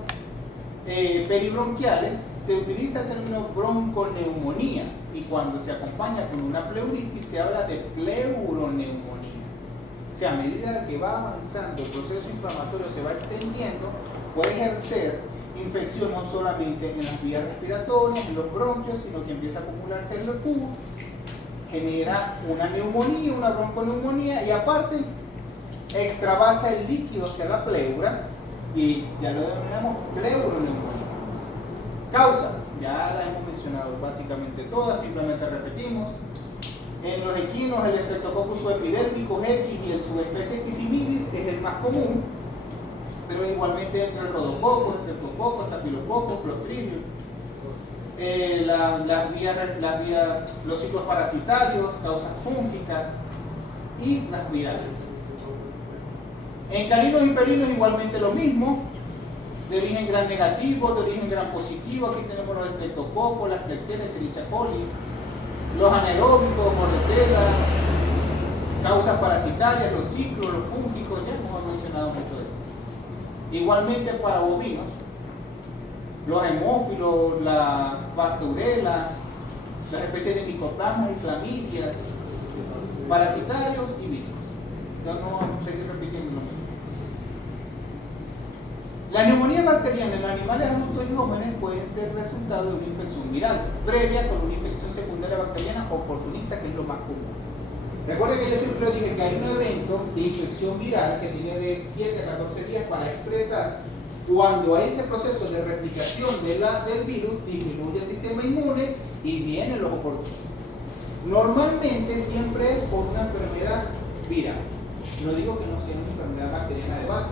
peribronquiales, se utiliza el término bronconeumonía, y cuando se acompaña con una pleuritis se habla de pleuroneumonía. O sea, a medida que va avanzando el proceso inflamatorio, se va extendiendo, puede ejercer infección no solamente en las vías respiratorias, en los bronquios, sino que empieza a acumularse en los pulmones, genera una neumonía, una bronconeumonía, y aparte extravasa el líquido hacia la pleura y ya lo denominamos pleuroneumonía. Causas, ya las hemos mencionado básicamente todas, simplemente repetimos. En los equinos, el Streptococcus epidérmicos X y el subespecie Ximilis es el más común, pero igualmente entre el rodococo, el streptococo, estafilococo, clostridio. Los ciclos parasitarios, causas fúngicas y las virales. En caninos y felinos igualmente lo mismo, de origen gran negativo, de origen gran positivo. Aquí tenemos los estreptococos, las Klebsiella, Escherichia coli, los anaeróbicos, Bordetella, causas parasitarias, los ciclos, los fúngicos, ya hemos mencionado mucho de esto. Igualmente para bovinos, los hemófilos, las pasturelas, las especies de micoplasmas y clamidias, parasitarios y bichos. Ya no vamos a seguir repitiendo lo mismo. La neumonía bacteriana en los animales adultos y jóvenes puede ser resultado de una infección viral previa con una infección secundaria bacteriana oportunista, que es lo más común. Recuerden que yo siempre dije que hay un evento de infección viral que tiene de 7 a 14 días para expresar cuando hay ese proceso de replicación del virus, disminuye el sistema inmune y vienen los oportunistas. Normalmente siempre es por una enfermedad viral. No digo que no sea una enfermedad bacteriana de base,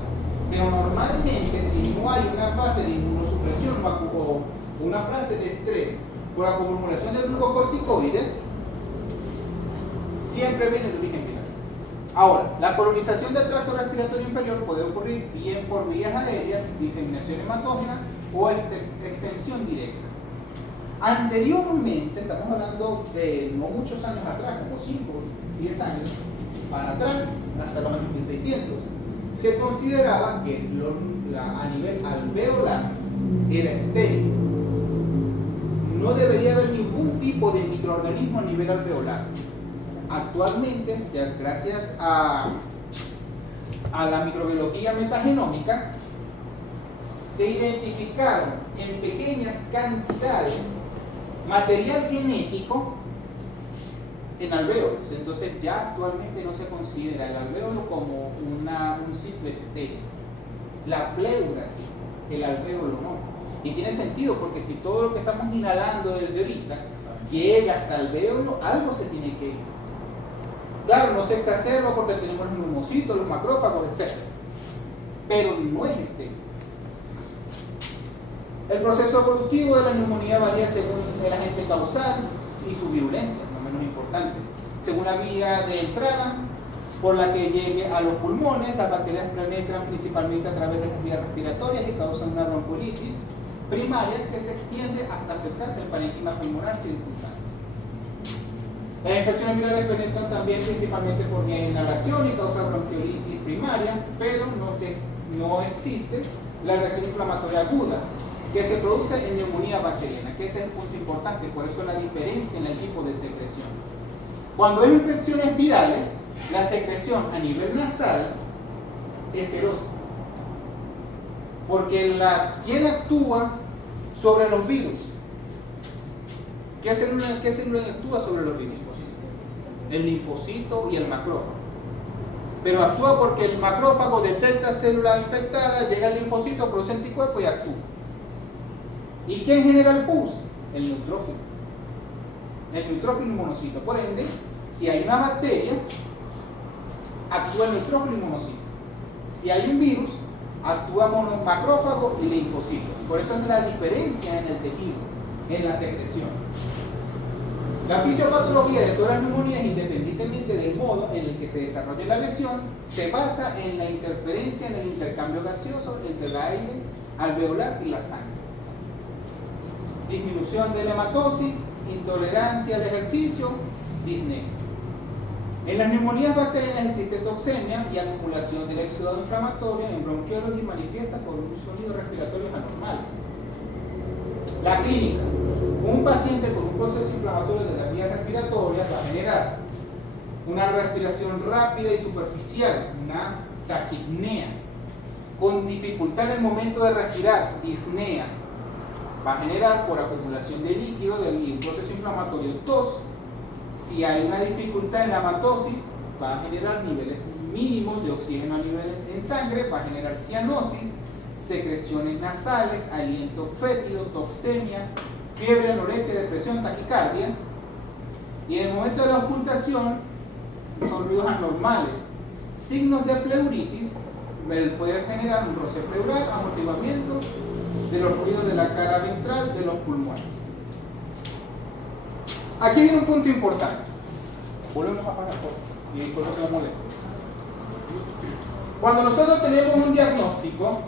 Pero normalmente, si no hay una fase de inmunosupresión o una fase de estrés por acumulación de glucocorticoides, siempre viene de origen viral. Ahora, la colonización del tracto respiratorio inferior puede ocurrir bien por vías aéreas, diseminación hematógena o extensión directa. Anteriormente, estamos hablando de no muchos años atrás, como 5 o 10 años, para atrás, hasta los años 1600, se consideraba que a nivel alveolar era estéril. No debería haber ningún tipo de microorganismo a nivel alveolar. Actualmente, ya gracias a la microbiología metagenómica, se identificaron en pequeñas cantidades material genético en alvéolos. Entonces ya actualmente no se considera el alvéolo como un sitio estéril. La pleura sí, el alvéolo no. Y tiene sentido porque si todo lo que estamos inhalando desde ahorita llega hasta el alvéolo, algo se tiene que ir. Claro, no se exacerba porque tenemos los neumocitos, los macrófagos, etc. Pero no es estéril. El proceso evolutivo de la neumonía varía según el agente causal y su virulencia, no menos importante. Según la vía de entrada por la que llegue a los pulmones, las bacterias penetran principalmente a través de las vías respiratorias y causan una bronquiolitis primaria que se extiende hasta afectar el parénquima pulmonar circundante. Las infecciones virales penetran también principalmente por vía de inhalación y causan bronquiolitis primaria, pero no existe la reacción inflamatoria aguda que se produce en neumonía bacteriana, que este es el punto importante, por eso la diferencia en el tipo de secreción. Cuando hay infecciones virales, la secreción a nivel nasal es serosa, porque ¿quién actúa sobre los virus? ¿Qué célula actúa sobre los virus? El linfocito y el macrófago. Pero actúa porque el macrófago detecta célula infectada, llega al linfocito, produce anticuerpos y actúa. ¿Y quién genera el pus? El neutrófilo. El neutrófilo y el monocito. Por ende, si hay una bacteria, actúa el neutrófilo y el monocito. Si hay un virus, actúa macrófago y linfocito. Por eso es la diferencia en el tejido, en la secreción. La fisiopatología de todas las neumonías, independientemente del modo en el que se desarrolle la lesión, se basa en la interferencia en el intercambio gaseoso entre el aire alveolar y la sangre. Disminución de la hematosis, intolerancia al ejercicio, disnea. En las neumonías bacterianas existe toxemia y acumulación del exudado inflamatorio en bronquiolos y manifiesta por un sonido respiratorio anormales. La clínica. Un paciente con un proceso inflamatorio de las vías respiratorias va a generar una respiración rápida y superficial, una taquipnea, con dificultad en el momento de respirar, disnea. Va a generar por acumulación de líquido y un proceso inflamatorio tos. Si hay una dificultad en la hematosis, va a generar niveles mínimos de oxígeno a nivel en sangre, va a generar cianosis, secreciones nasales, aliento fétido, toxemia, fiebre, anorexia, depresión, taquicardia. Y en el momento de la ocultación son ruidos anormales, signos de pleuritis, puede generar un roce pleural, amortiguamiento de los ruidos de la cara ventral de los pulmones. Aquí viene un punto importante. Volvemos a parar y por eso me molesto. Cuando nosotros tenemos un diagnóstico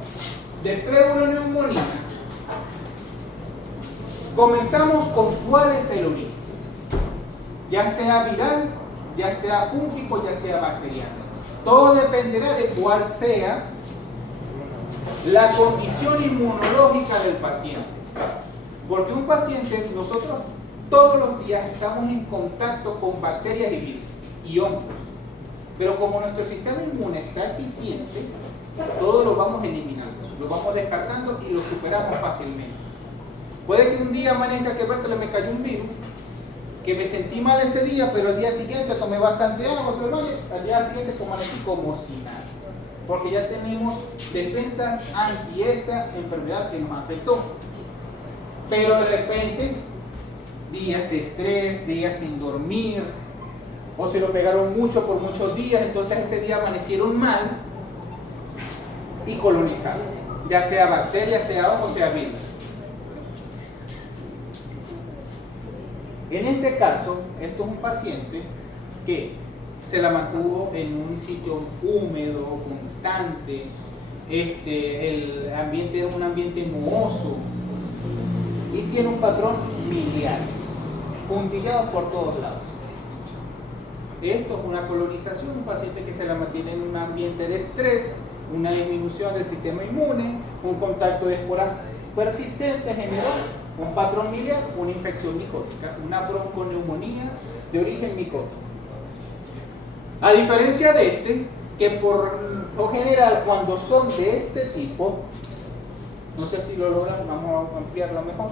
de pleuroneumonía, comenzamos con cuál es el origen, ya sea viral, ya sea fúngico, ya sea bacteriano. Todo dependerá de cuál sea la condición inmunológica del paciente. Porque un paciente, nosotros todos los días estamos en contacto con bacterias y virus y hongos. Pero como nuestro sistema inmune está eficiente, todo lo vamos eliminando, lo vamos descartando y lo superamos fácilmente. Puede que un día amanezca que Berta me cayó un virus, que me sentí mal ese día, pero al día siguiente tomé bastante agua, pero al día siguiente amanecí como si nada. Porque ya tenemos defensas anti esa enfermedad que nos afectó. Pero de repente, días de estrés, días sin dormir, o se lo pegaron mucho por muchos días, entonces ese día amanecieron mal, y colonizar, ya sea bacteria, sea hongo, sea virus. En este caso, esto es un paciente que se la mantuvo en un sitio húmedo, constante, el ambiente era un ambiente mohoso y tiene un patrón miliar, puntillado por todos lados. Esto es una colonización, un paciente que se la mantiene en un ambiente de estrés, una disminución del sistema inmune, un contacto de esporas persistente generó un patrón miliar, una infección micótica, una bronconeumonía de origen micótico. A diferencia de este, que por lo general cuando son de este tipo, no sé si lo logran, vamos a ampliarlo mejor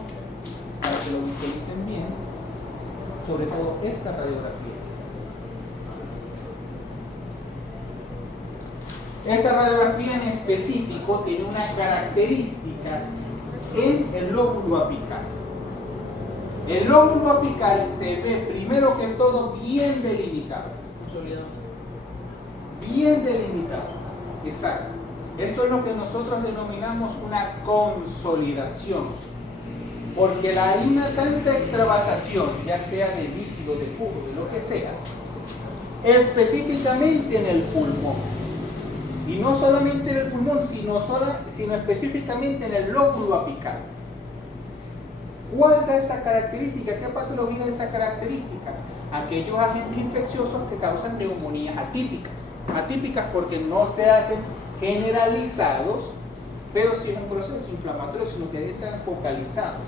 para que lo visualicen bien, sobre todo esta radiografía. Esta radiografía en específico tiene una característica en el lóbulo apical. El lóbulo apical se ve primero que todo bien delimitado. Bien delimitado, exacto. Esto es lo que nosotros denominamos una consolidación, porque hay una tanta extravasación, ya sea de líquido, de jugo, de lo que sea, específicamente en el pulmón. Y no solamente en el pulmón, sino específicamente en el lóbulo apical. ¿Cuál da esta característica? ¿Qué patología da esta característica? Aquellos agentes infecciosos que causan neumonías atípicas. Atípicas porque no se hacen generalizados, pero sí es un proceso inflamatorio, sino que están focalizados.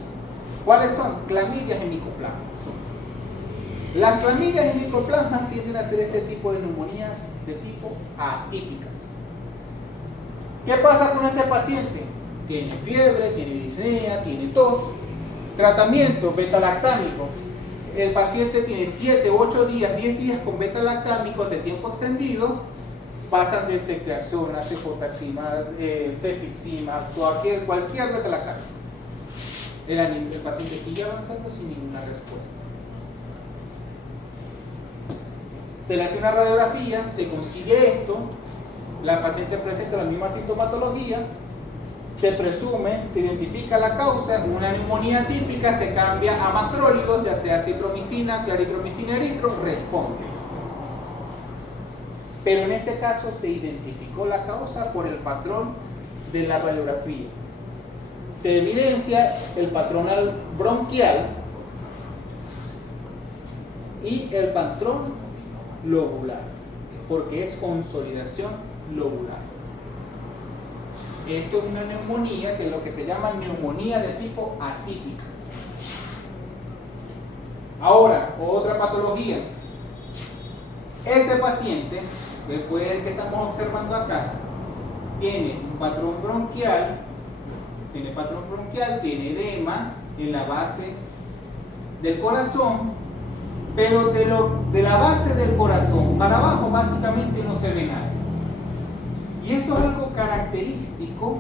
¿Cuáles son? Clamidias y micoplasmas. Las clamidias y micoplasmas tienden a ser este tipo de neumonías de tipo atípicas. ¿Qué pasa con este paciente? Tiene fiebre, tiene disnea, tiene tos. Tratamiento beta-lactámico. El paciente tiene 7, 8 días, 10 días con beta-lactámicos de tiempo extendido. Pasan de ceftriaxona, cefotaxima, cefixima, cualquier beta-lactámico. El paciente sigue avanzando sin ninguna respuesta. Se le hace una radiografía, se consigue esto, la paciente presenta la misma sintomatología, se presume, se identifica la causa, una neumonía típica, se cambia a macrólidos, ya sea citromicina, claritromicina, eritro, responde. Pero en este caso se identificó la causa por el patrón de la radiografía. Se evidencia el patrón bronquial y el patrón lobular, porque es consolidación lobular. Esto es una neumonía que es lo que se llama neumonía de tipo atípica. Ahora, otra patología. Este paciente, después del que estamos observando acá, tiene un patrón bronquial, tiene edema en la base del corazón, pero de la base del corazón para abajo básicamente no se ve nada. Y esto es algo característico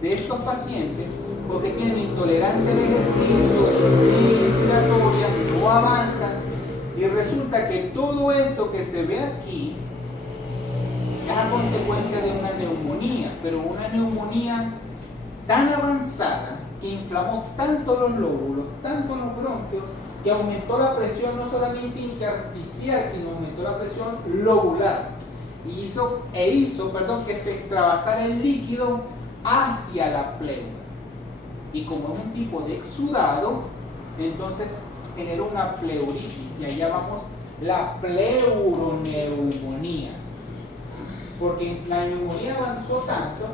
de estos pacientes porque tienen intolerancia al ejercicio, disnea respiratoria, no avanzan, y resulta que todo esto que se ve aquí es a consecuencia de una neumonía, pero una neumonía tan avanzada que inflamó tanto los lóbulos, tanto los bronquios, que aumentó la presión no solamente intersticial, sino aumentó la presión lobular y hizo que se extravasara el líquido hacia la pleura. Y como es un tipo de exudado, entonces generó una pleuritis, y allá vamos, la pleuroneumonía, porque la neumonía avanzó tanto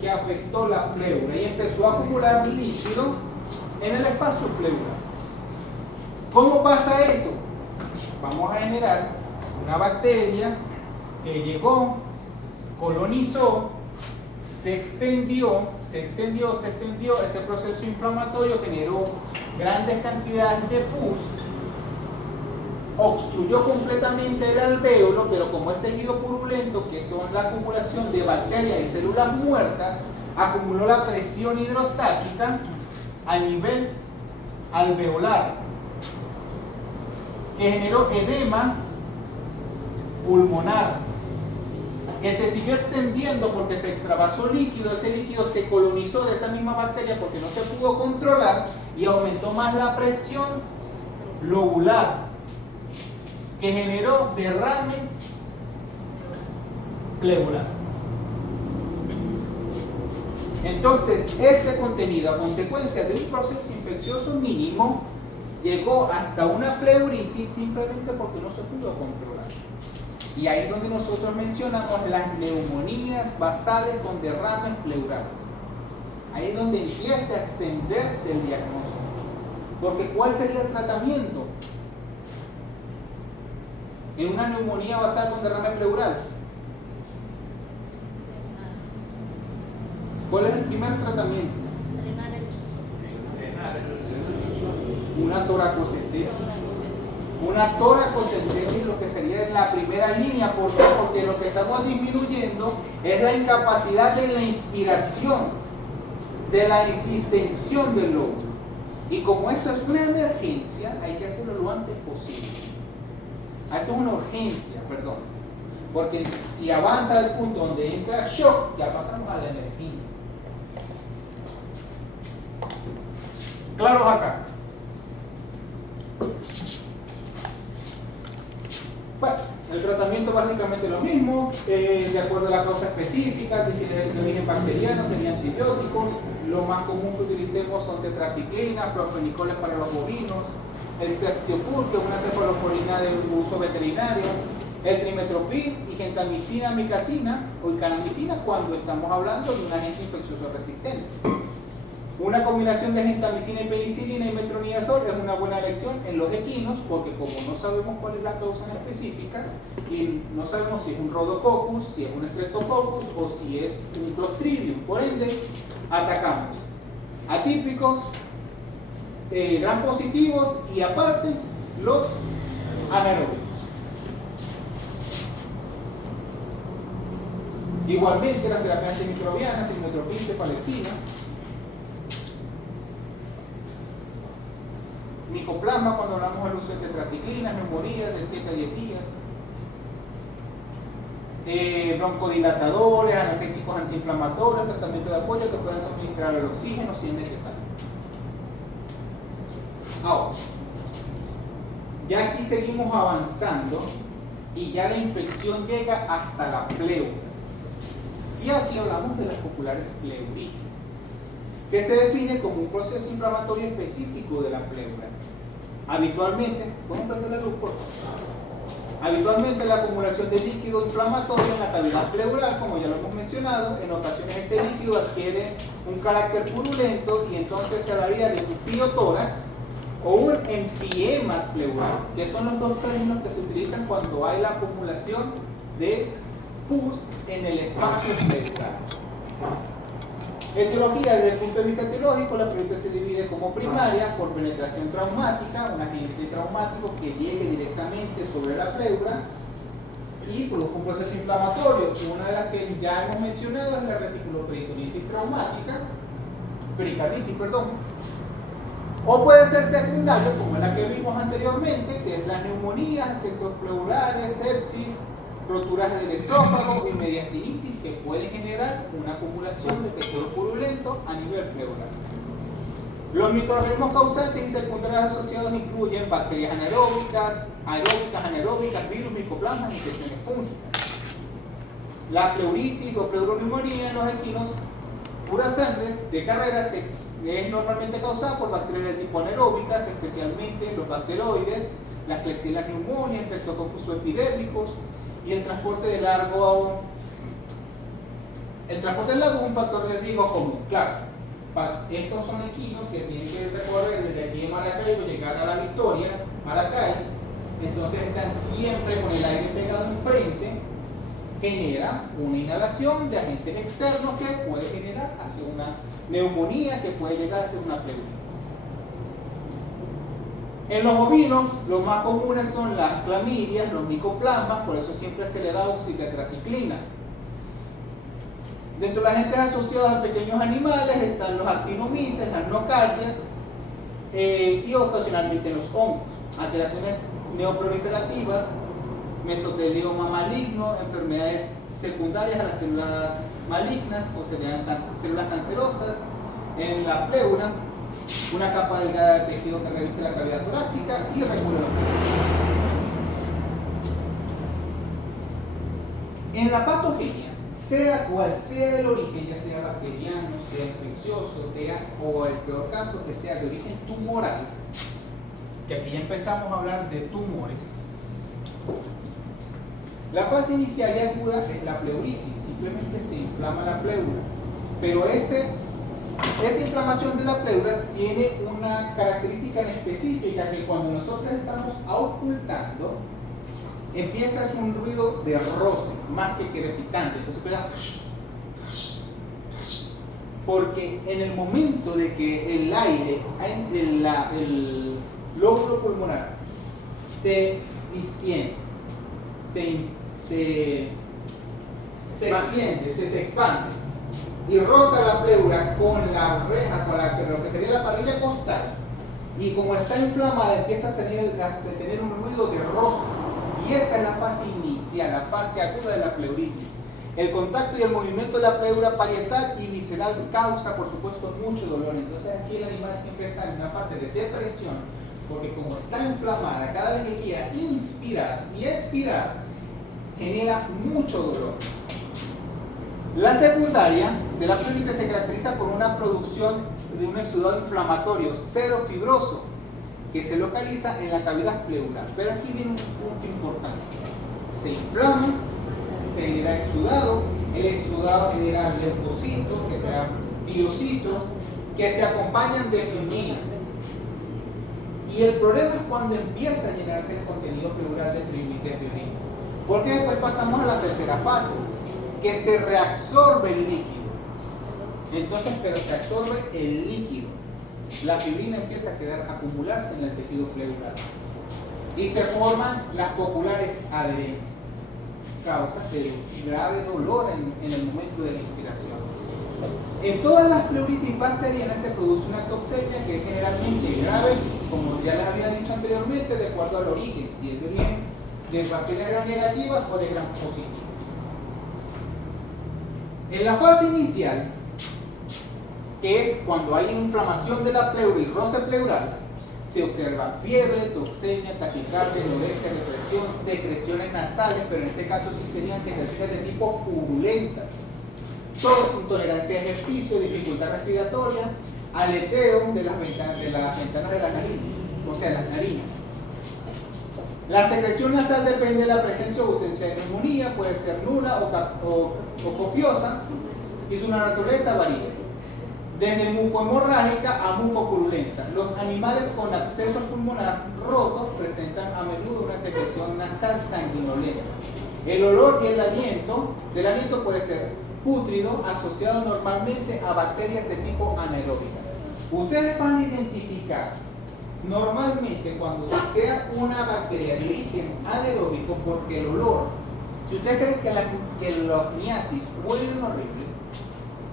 que afectó la pleura y empezó a acumular líquido en el espacio pleural. ¿Cómo pasa eso? Vamos a generar una bacteria que llegó, colonizó, se extendió, ese proceso inflamatorio generó grandes cantidades de pus, obstruyó completamente el alvéolo, pero como es tejido purulento, que son la acumulación de bacterias y células muertas, acumuló la presión hidrostática a nivel alveolar, que generó edema pulmonar, que se siguió extendiendo porque se extravasó líquido, ese líquido se colonizó de esa misma bacteria porque no se pudo controlar y aumentó más la presión lobular, que generó derrame pleural. Entonces, este contenido, a consecuencia de un proceso infeccioso mínimo, llegó hasta una pleuritis simplemente porque no se pudo controlar. Y ahí es donde nosotros mencionamos las neumonías basales con derrames pleurales. Ahí es donde empieza a extenderse el diagnóstico. Porque ¿cuál sería el tratamiento en una neumonía basal con derrame pleural? ¿Cuál es el primer tratamiento? Una toracocentesis. Una toracocentesis, lo que sería en la primera línea. ¿Por qué? Porque lo que estamos disminuyendo es la incapacidad de la inspiración, de la distensión del lóbulo. Y como esto es una emergencia, hay que hacerlo lo antes posible. Esto es una urgencia, perdón. Porque si avanza al punto donde entra shock, ya pasamos a la emergencia. ¿Claros acá? Bueno, el tratamiento básicamente lo mismo, de acuerdo a la causa específica, si es de origen bacteriano, serían antibióticos. Lo más común que utilicemos son tetraciclina, clorfenicoles para los bovinos, el ceftiopur, que es una cefalosporina de uso veterinario, el trimetoprim y gentamicina, micacina o icanamicina cuando estamos hablando de un agente infeccioso resistente. Una combinación de gentamicina y penicilina y metronidazol es una buena elección en los equinos porque como no sabemos cuál es la causa en específica y no sabemos si es un rhodococcus, si es un streptococcus o si es un clostridium, por ende atacamos atípicos, gram positivos y aparte los anaeróbicos. Igualmente las terapias antimicrobianas, trimetoprim, cefalexina, micoplasma cuando hablamos del uso de tetraciclinas, neumonías de 7 a 10 días, broncodilatadores, analgésicos antiinflamatorios, tratamiento de apoyo que puedan suministrar el oxígeno si es necesario. Ahora, ya aquí seguimos avanzando y ya la infección llega hasta la pleura. Y aquí hablamos de las populares pleuritis, que se define como un proceso inflamatorio específico de la pleura. Habitualmente, ¿pueden prender la luz, por favor? Habitualmente la acumulación de líquido inflamatorio en la cavidad pleural, como ya lo hemos mencionado, en ocasiones este líquido adquiere un carácter purulento y entonces se hablaría de un piotórax o un empiema pleural, que son los dos términos que se utilizan cuando hay la acumulación de pus en el espacio pleural. Etiología, desde el punto de vista etiológico, la pleuritis se divide como primaria por penetración traumática, un agente traumático que llegue directamente sobre la pleura y produce un proceso inflamatorio. Una de las que ya hemos mencionado es la reticuloperitonitis traumática, pericarditis, perdón. O puede ser secundario, como la que vimos anteriormente, que es las neumonías, sexos pleurales, sepsis, roturas del esófago y mediastinitis que pueden generar una acumulación de tejido purulento a nivel pleural. Los microorganismos causantes y secundarios asociados incluyen bacterias anaeróbicas, anaeróbicas, virus, micoplasmas y infecciones fúngicas. La pleuritis o pleuroneumonía en los equinos pura sangre de carrera es normalmente causada por bacterias de tipo anaeróbicas, especialmente los bacteroides, las Klebsiella pneumoniae, Streptococcus epidérmicos. Y el transporte de largo es un factor de riesgo común. Claro, estos son equinos que tienen que recorrer desde aquí de Maracaibo, llegar a la Victoria, Maracay, entonces están siempre con el aire pegado enfrente, genera una inhalación de agentes externos que puede generar hacia una neumonía que puede llegar a ser una pleuritis. En los bovinos, los más comunes son las clamidias, los micoplasmas, por eso siempre se le da oxitetraciclina. Dentro de los agentes asociados a pequeños animales están los actinomices, las nocardias y ocasionalmente los hongos. Alteraciones neoproliferativas, mesotelioma maligno, enfermedades secundarias a las células malignas o células cancerosas. En la pleura, una capa delgada de tejido que reviste la cavidad torácica y regula los pulmones. En la patogenia, sea cual sea el origen, ya sea bacteriano, sea infeccioso, o el peor caso que sea de origen tumoral, que aquí ya empezamos a hablar de tumores. La fase inicial y aguda es la pleuritis, simplemente se inflama la pleura, pero esta inflamación de la pleura tiene una característica en específica, que cuando nosotros estamos auscultando, empieza a hacer un ruido de roce, más que crepitante. Entonces empieza, porque en el momento de que el aire, el lóbulo pulmonar se distiende, se extiende, se expande y roza la pleura con la reja, con lo que sería la parrilla costal, y como está inflamada empieza a tener un ruido de roce, y esa es la fase inicial, la fase aguda de la pleuritis. El contacto y el movimiento de la pleura parietal y visceral causa, por supuesto, mucho dolor. Entonces aquí el animal siempre está en una fase de depresión, porque como está inflamada, cada vez que quiera inspirar y expirar, genera mucho dolor. La secundaria de la pleuritis se caracteriza por una producción de un exudado inflamatorio cero fibroso que se localiza en la cavidad pleural. Pero aquí viene un punto importante. Se inflama, se genera exudado, el exudado genera leucocitos, genera piocitos que se acompañan de fibrina. Y el problema es cuando empieza a llenarse el contenido pleural de fibrina. Porque después pasamos a la tercera fase, que se reabsorbe el líquido. Entonces, pero se absorbe el líquido. La fibrina empieza a acumularse en el tejido pleural. Y se forman las populares adherencias. Causas de grave dolor en el momento de la inspiración. En todas las pleuritis bacterianas se produce una toxemia que es generalmente grave, como ya les había dicho anteriormente, de acuerdo al origen, si es de origen de bacterias gram negativas o de gram positivas. En la fase inicial, que es cuando hay inflamación de la pleura y roce pleural, se observa fiebre, toxemia, taquicardia, anorexia, represión, secreciones nasales, pero en este caso sí serían secreciones de tipo purulentas. Todo con tolerancia a ejercicio, dificultad respiratoria, aleteo de las ventanas de las nariz, o sea, las narinas. La secreción nasal depende de la presencia o ausencia de neumonía, puede ser nula o copiosa, y su naturaleza varía. Desde mucohemorrágica a mucopurulenta. Los animales con absceso pulmonar roto presentan a menudo una secreción nasal sanguinolenta. El olor y el aliento del aliento puede ser pútrido, asociado normalmente a bacterias de tipo anaeróbica. Ustedes van a identificar normalmente cuando sea una bacteria de origen anaeróbico porque el olor, si ustedes creen que los miasis huelen horrible,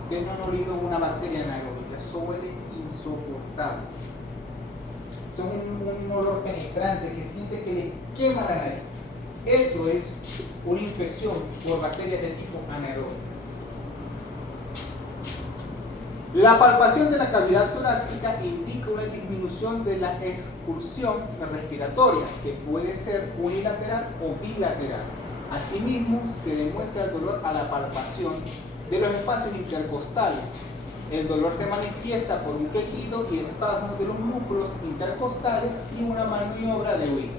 que no han olido una bacteria anaeróbica, eso huele insoportable. Es un olor penetrante que siente que le quema la nariz. Eso es una infección por bacterias de tipo anaeróbicas. La palpación de la cavidad torácica indica una disminución de la excursión respiratoria, que puede ser unilateral o bilateral. Asimismo, se demuestra el dolor a la palpación de los espacios intercostales. El dolor se manifiesta por un quejido y espasmos de los músculos intercostales y una maniobra de huida.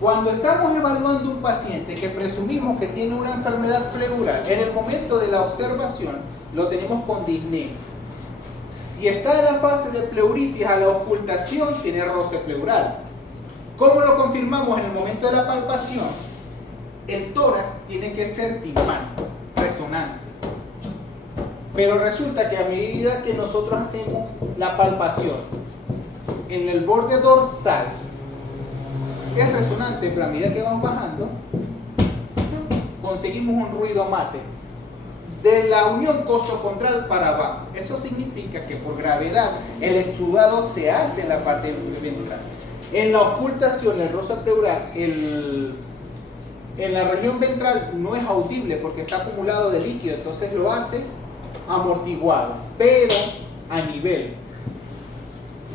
Cuando estamos evaluando un paciente que presumimos que tiene una enfermedad pleural, en el momento de la observación lo tenemos con disnea. Si está en la fase de pleuritis a la ocultación, tiene roce pleural. ¿Cómo lo confirmamos en el momento de la palpación? El tórax tiene que ser timpánico, resonante. Pero resulta que a medida que nosotros hacemos la palpación en el borde dorsal, es resonante, pero a medida que vamos bajando, conseguimos un ruido mate. De la unión costocontral para abajo. Eso significa que por gravedad el exudado se hace en la parte ventral. En la ocultación, el roce pleural, En la región ventral no es audible porque está acumulado de líquido, entonces lo hace amortiguado, pero a nivel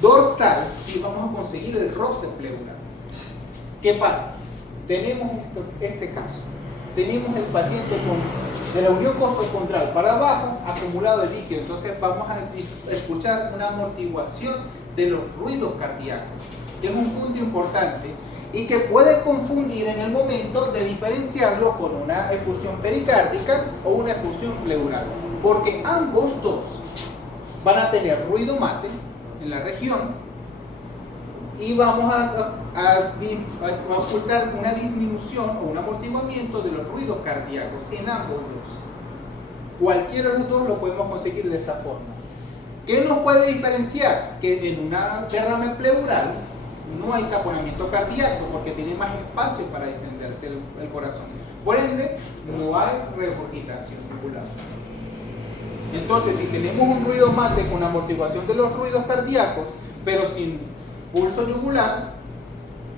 dorsal sí vamos a conseguir el roce pleural. ¿Qué pasa? Tenemos este caso. Tenemos el paciente de la unión costocondral para abajo acumulado de líquido, entonces vamos a escuchar una amortiguación de los ruidos cardíacos, que es un punto importante y que puede confundir en el momento de diferenciarlo con una efusión pericárdica o una efusión pleural, porque ambos dos van a tener ruido mate en la región y vamos a ocultar una disminución o un amortiguamiento de los ruidos cardíacos en ambos dos. Cualquiera de los dos lo podemos conseguir de esa forma. ¿Qué nos puede diferenciar? Que en una derrame pleural no hay taponamiento cardíaco porque tiene más espacio para extenderse el corazón. Por ende, no hay regurgitación yugular. Entonces, si tenemos un ruido mate con amortiguación de los ruidos cardíacos, pero sin pulso yugular,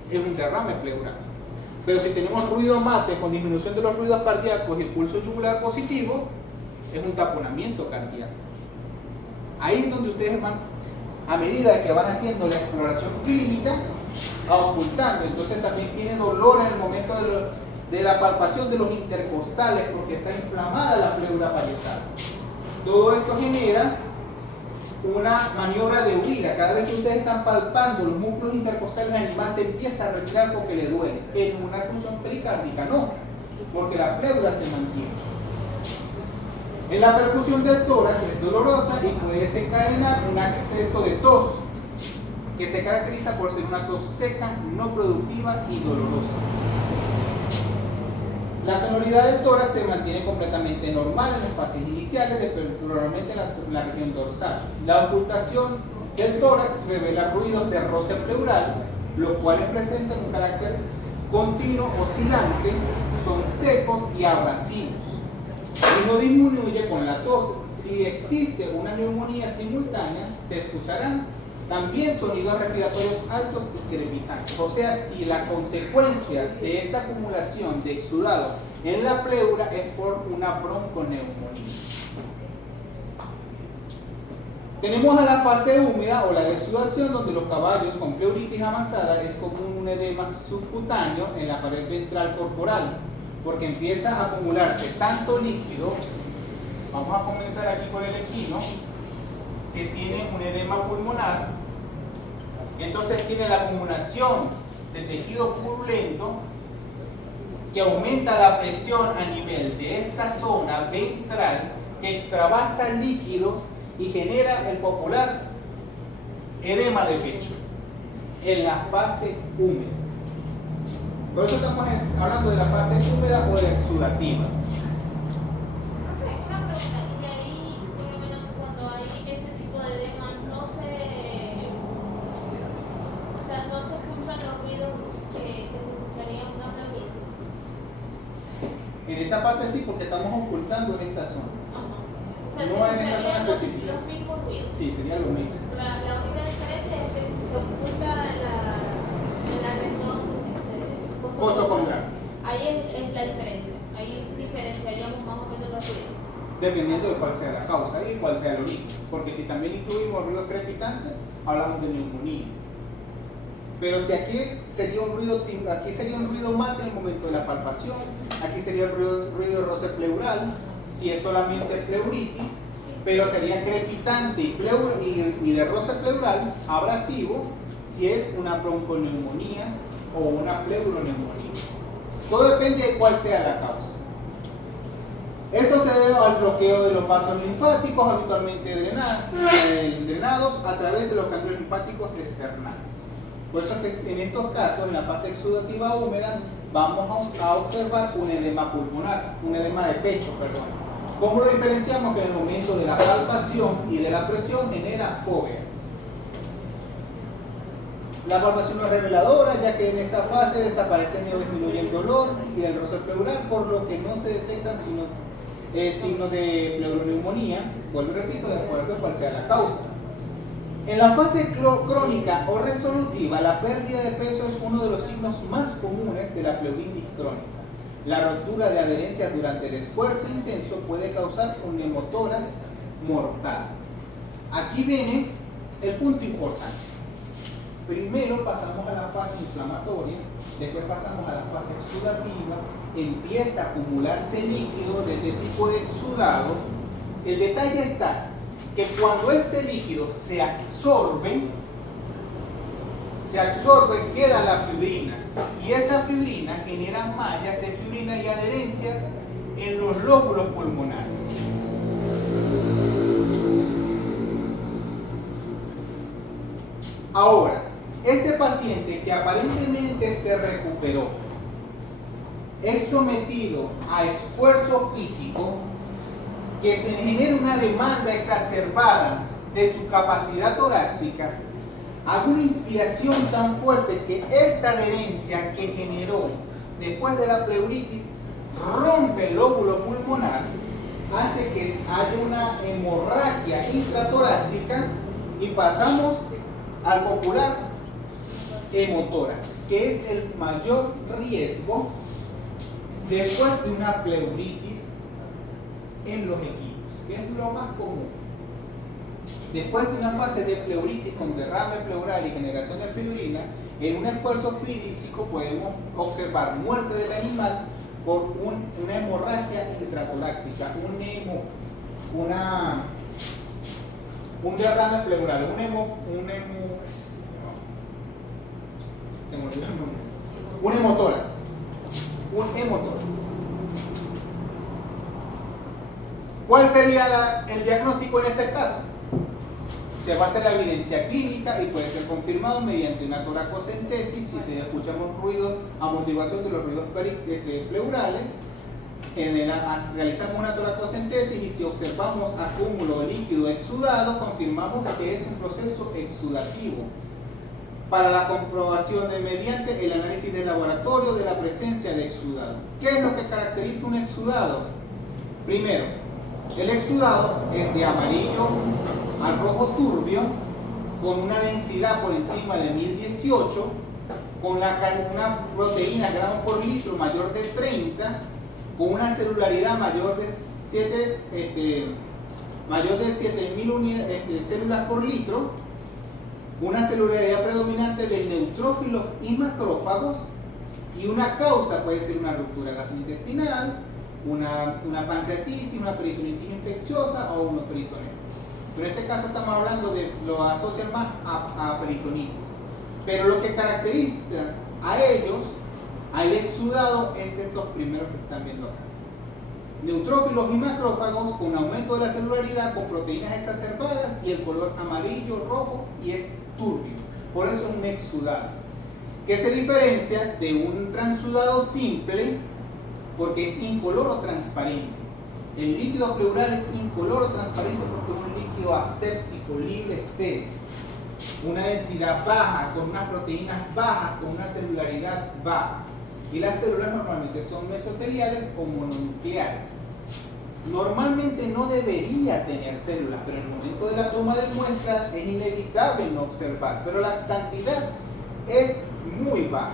es un derrame pleural. Pero si tenemos ruido mate con disminución de los ruidos cardíacos y pulso yugular positivo, es un taponamiento cardíaco. Ahí es donde ustedes van, a medida que van haciendo la exploración clínica, ocultando. Entonces también tiene dolor en el momento de la palpación de los intercostales porque está inflamada la pleura parietal. Todo esto genera una maniobra de huida. Cada vez que ustedes están palpando los músculos intercostales, el animal se empieza a retirar porque le duele. En una efusión pericárdica no, porque la pleura se mantiene. En la percusión del tórax es dolorosa y puede desencadenar un acceso de tos, que se caracteriza por ser una tos seca, no productiva y dolorosa. La sonoridad del tórax se mantiene completamente normal en las fases iniciales, probablemente en la región dorsal. La ocultación del tórax revela ruidos de roce pleural, los cuales presentan un carácter continuo, oscilante, son secos y abrasivos. Y no disminuye con la tos. Si existe una neumonía simultánea, se escucharán también sonidos respiratorios altos y crepitantes. O sea, si la consecuencia de esta acumulación de exudado en la pleura es por una bronconeumonía. Tenemos a la fase húmeda o la de exudación, donde los caballos con pleuritis avanzada es común un edema subcutáneo en la pared ventral corporal, porque empieza a acumularse tanto líquido. Vamos a comenzar aquí con el equino, que tiene un edema pulmonar. Entonces tiene la acumulación de tejido purulento que aumenta la presión a nivel de esta zona ventral, que extravasa líquidos y genera el popular edema de pecho en la fase húmeda. Por eso estamos hablando de la fase húmeda o de exudativa. Una pregunta, y ahí, por lo menos cuando hay ese tipo de edema, no se escuchan los ruidos que se escucharían en una pleuritis. En esta parte sí, porque estamos ocultando en esta zona. O sea, No se en esta zona escucharían específica. los mismos ruidos. Sí, sería lo mismo. La única diferencia es que si se oculta en la región Costocondral. ahí es la diferencia. Ahí diferenciaríamos más o menos los ruidos. Dependiendo de cuál sea la causa y cuál sea el origen. Porque si también incluimos ruidos crepitantes, hablamos de neumonía. Pero si aquí sería un ruido mate en el momento de la palpación, aquí sería el ruido de roce pleural, si es solamente pleuritis, pero sería crepitante y de roce pleural, abrasivo, si es una bronconeumonía o una pleuroneumonía. Todo depende de cuál sea la causa. Esto se debe al bloqueo de los vasos linfáticos, habitualmente drenados a través de los ganglios linfáticos externales. Por eso es que en estos casos, en la fase exudativa húmeda, vamos a observar un edema pulmonar, un edema de pecho, perdón. ¿Cómo lo diferenciamos? Que en el momento de la palpación y de la presión genera fobia. La palpación no es reveladora, ya que en esta fase desaparece o disminuye el dolor y el roce pleural, por lo que no se detectan signos de pleuroneumonía, vuelvo y repito, de acuerdo a cuál sea la causa. En la fase crónica o resolutiva, la pérdida de peso es uno de los signos más comunes de la pleuritis crónica. La rotura de adherencias durante el esfuerzo intenso puede causar un neumotórax mortal. Aquí viene el punto importante. Primero pasamos a la fase inflamatoria, después pasamos a la fase exudativa, empieza a acumularse líquido de este tipo de exudado. El detalle está que cuando este líquido se absorbe, queda la fibrina, y esa fibrina genera mallas de fibrina y adherencias en los lóbulos pulmonares. Ahora, este paciente que aparentemente se recuperó es sometido a esfuerzo físico que genera una demanda exacerbada de su capacidad torácica, a una inspiración tan fuerte que esta adherencia que generó después de la pleuritis rompe el lóbulo pulmonar, hace que haya una hemorragia intratorácica y pasamos al popular hemotórax, que es el mayor riesgo después de una pleuritis en los equipos, que es lo más común. Después de una fase de pleuritis con derrame pleural y generación de fibrina, en un esfuerzo físico podemos observar muerte del animal por una hemorragia intratorácica, un derrame pleural, un hemotórax. ¿Cuál sería el diagnóstico en este caso? Se basa en la evidencia clínica y puede ser confirmado mediante una toracocentesis. Si escuchamos ruidos, amortiguación de los ruidos pleurales, realizamos una toracocentesis y si observamos acúmulo de líquido exudado, confirmamos que es un proceso exudativo. Para la comprobación mediante el análisis de laboratorio de la presencia de exudado. ¿Qué es lo que caracteriza un exudado? Primero, el exudado es de amarillo al rojo turbio, con una densidad por encima de 1018, con una proteína gramos por litro mayor de 30, con una celularidad mayor de 7.000 células por litro, una celularidad predominante de neutrófilos y macrófagos, y una causa puede ser una ruptura gastrointestinal, una pancreatitis, una peritonitis infecciosa o una peritonitis. Pero en este caso estamos hablando de lo asocian más a peritonitis. Pero lo que caracteriza a ellos, al exudado, es estos primeros que están viendo acá. Neutrófilos y macrófagos con aumento de la celularidad, con proteínas exacerbadas y el color amarillo, rojo y es turbio. Por eso es un exudado. Que se diferencia de un transudado simple porque es incoloro transparente. El líquido pleural es incoloro transparente porque es un líquido aséptico, libre, estéril. Una densidad baja, con unas proteínas bajas, con una celularidad baja. Y las células normalmente son mesoteliales o mononucleares. Normalmente no debería tener células, pero en el momento de la toma de muestra es inevitable no observar, pero la cantidad es muy baja.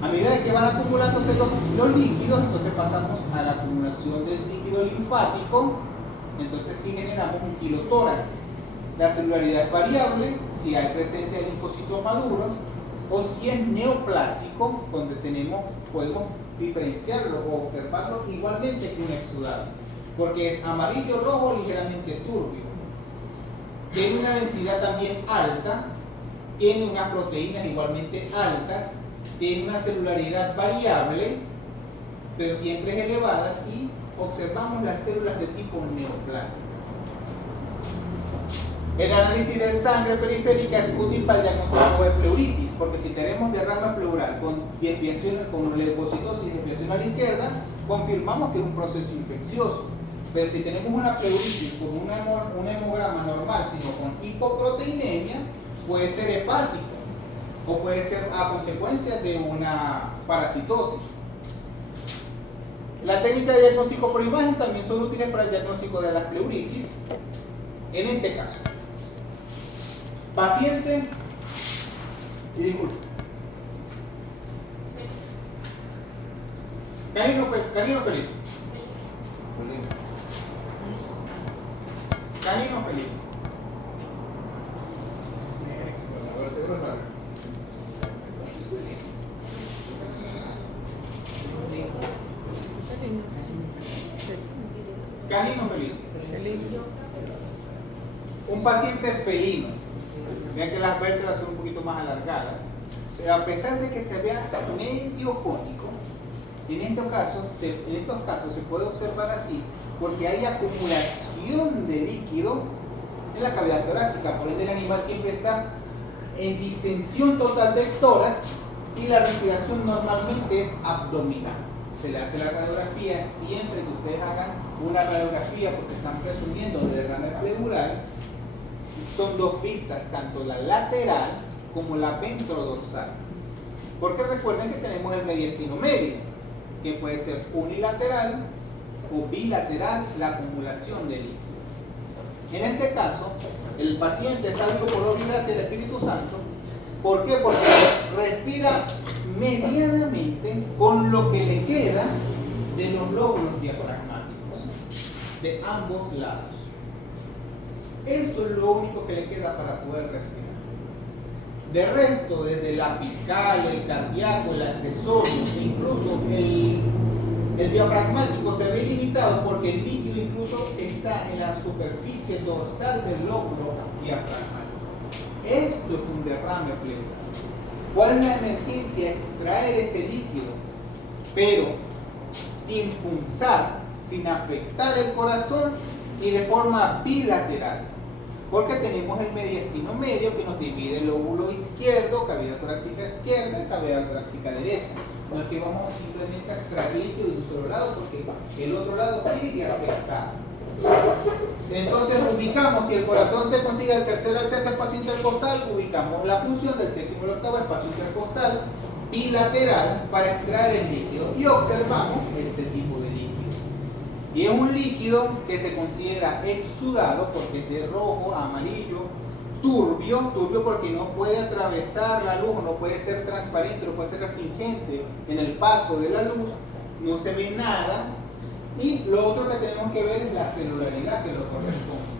A medida que van acumulándose los líquidos, entonces pasamos a la acumulación del líquido linfático, entonces sí generamos un kilotórax. La celularidad es variable, si hay presencia de linfocitos maduros, o si es neoplásico, donde podemos diferenciarlo o observarlo igualmente que un exudado, porque es amarillo, rojo, ligeramente turbio. Tiene una densidad también alta, tiene unas proteínas igualmente altas, tiene una celularidad variable, pero siempre es elevada, y observamos las células de tipo neoplásicas. El análisis de sangre periférica es útil para el diagnóstico de pleuritis, porque si tenemos derrame pleural con leucocitosis y desviación a la izquierda, confirmamos que es un proceso infeccioso. Pero si tenemos una pleuritis con un hemograma normal, sino con hipoproteinemia, puede ser hepático o puede ser a consecuencia de una parasitosis. La técnica de diagnóstico por imagen también son útiles para el diagnóstico de las pleuritis. En este caso, paciente, y disculpe, Canino feliz. Canino feliz. La vértebra larga. Canino feliz. Un paciente felino. Vean que las vértebras son un poquito más alargadas. Pero a pesar de que se vea medio cónico, en estos casos se puede observar así porque hay acumulación de líquido en la cavidad torácica. Por ende, el animal siempre está en distensión total del tórax y la respiración normalmente es abdominal. Se le hace la radiografía siempre que ustedes hagan una radiografía porque están presumiendo de derrame pleural. Son dos pistas, tanto la lateral como la ventrodorsal. Porque recuerden que tenemos el mediastino medio, que puede ser unilateral o bilateral la acumulación de líquido. En este caso, el paciente está vivo por obra y gracia del Espíritu Santo. ¿Por qué? Porque respira medianamente con lo que le queda de los lóbulos diafragmáticos de ambos lados. Esto es lo único que le queda para poder respirar. De resto, desde el apical, el cardíaco, el accesorio, incluso el diafragmático se ve limitado porque el líquido incluso está en la superficie dorsal del lóbulo diafragmático. Esto es un derrame pleural. ¿Cuál es la emergencia? Extraer ese líquido, pero sin punzar, sin afectar el corazón y de forma bilateral. Porque tenemos el mediastino medio que nos divide el lóbulo izquierdo, cavidad torácica izquierda y cavidad torácica derecha. No es que vamos simplemente a extraer líquido de un solo lado porque el otro lado sigue afectado. Entonces ubicamos, si el corazón se consigue del tercero al sexto espacio intercostal, ubicamos la función del séptimo al octavo espacio intercostal bilateral para extraer el líquido y observamos este tipo de líquido. Y es un líquido que se considera exudado porque es de rojo a amarillo, turbio porque no puede atravesar la luz, no puede ser transparente, no puede ser refringente en el paso de la luz, no se ve nada. Y lo otro que tenemos que ver es la celularidad que lo corresponde.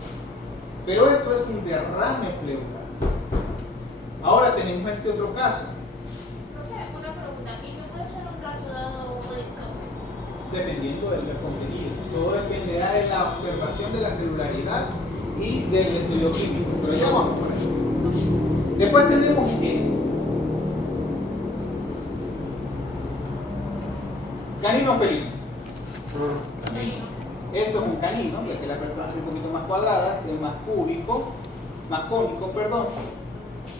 Pero esto es un derrame pleural. Ahora tenemos este otro caso. Profe, una pregunta. ¿Y me puede echar un caso dado un modificador? Dependiendo del contenido. Todo dependerá de la observación de la celularidad y del estudio químico. Pero ya vamos para eso. Después tenemos esto. Canino feliz. Esto es un canino, ya que la apertura es un poquito más cuadrada, es más cónico, perdón.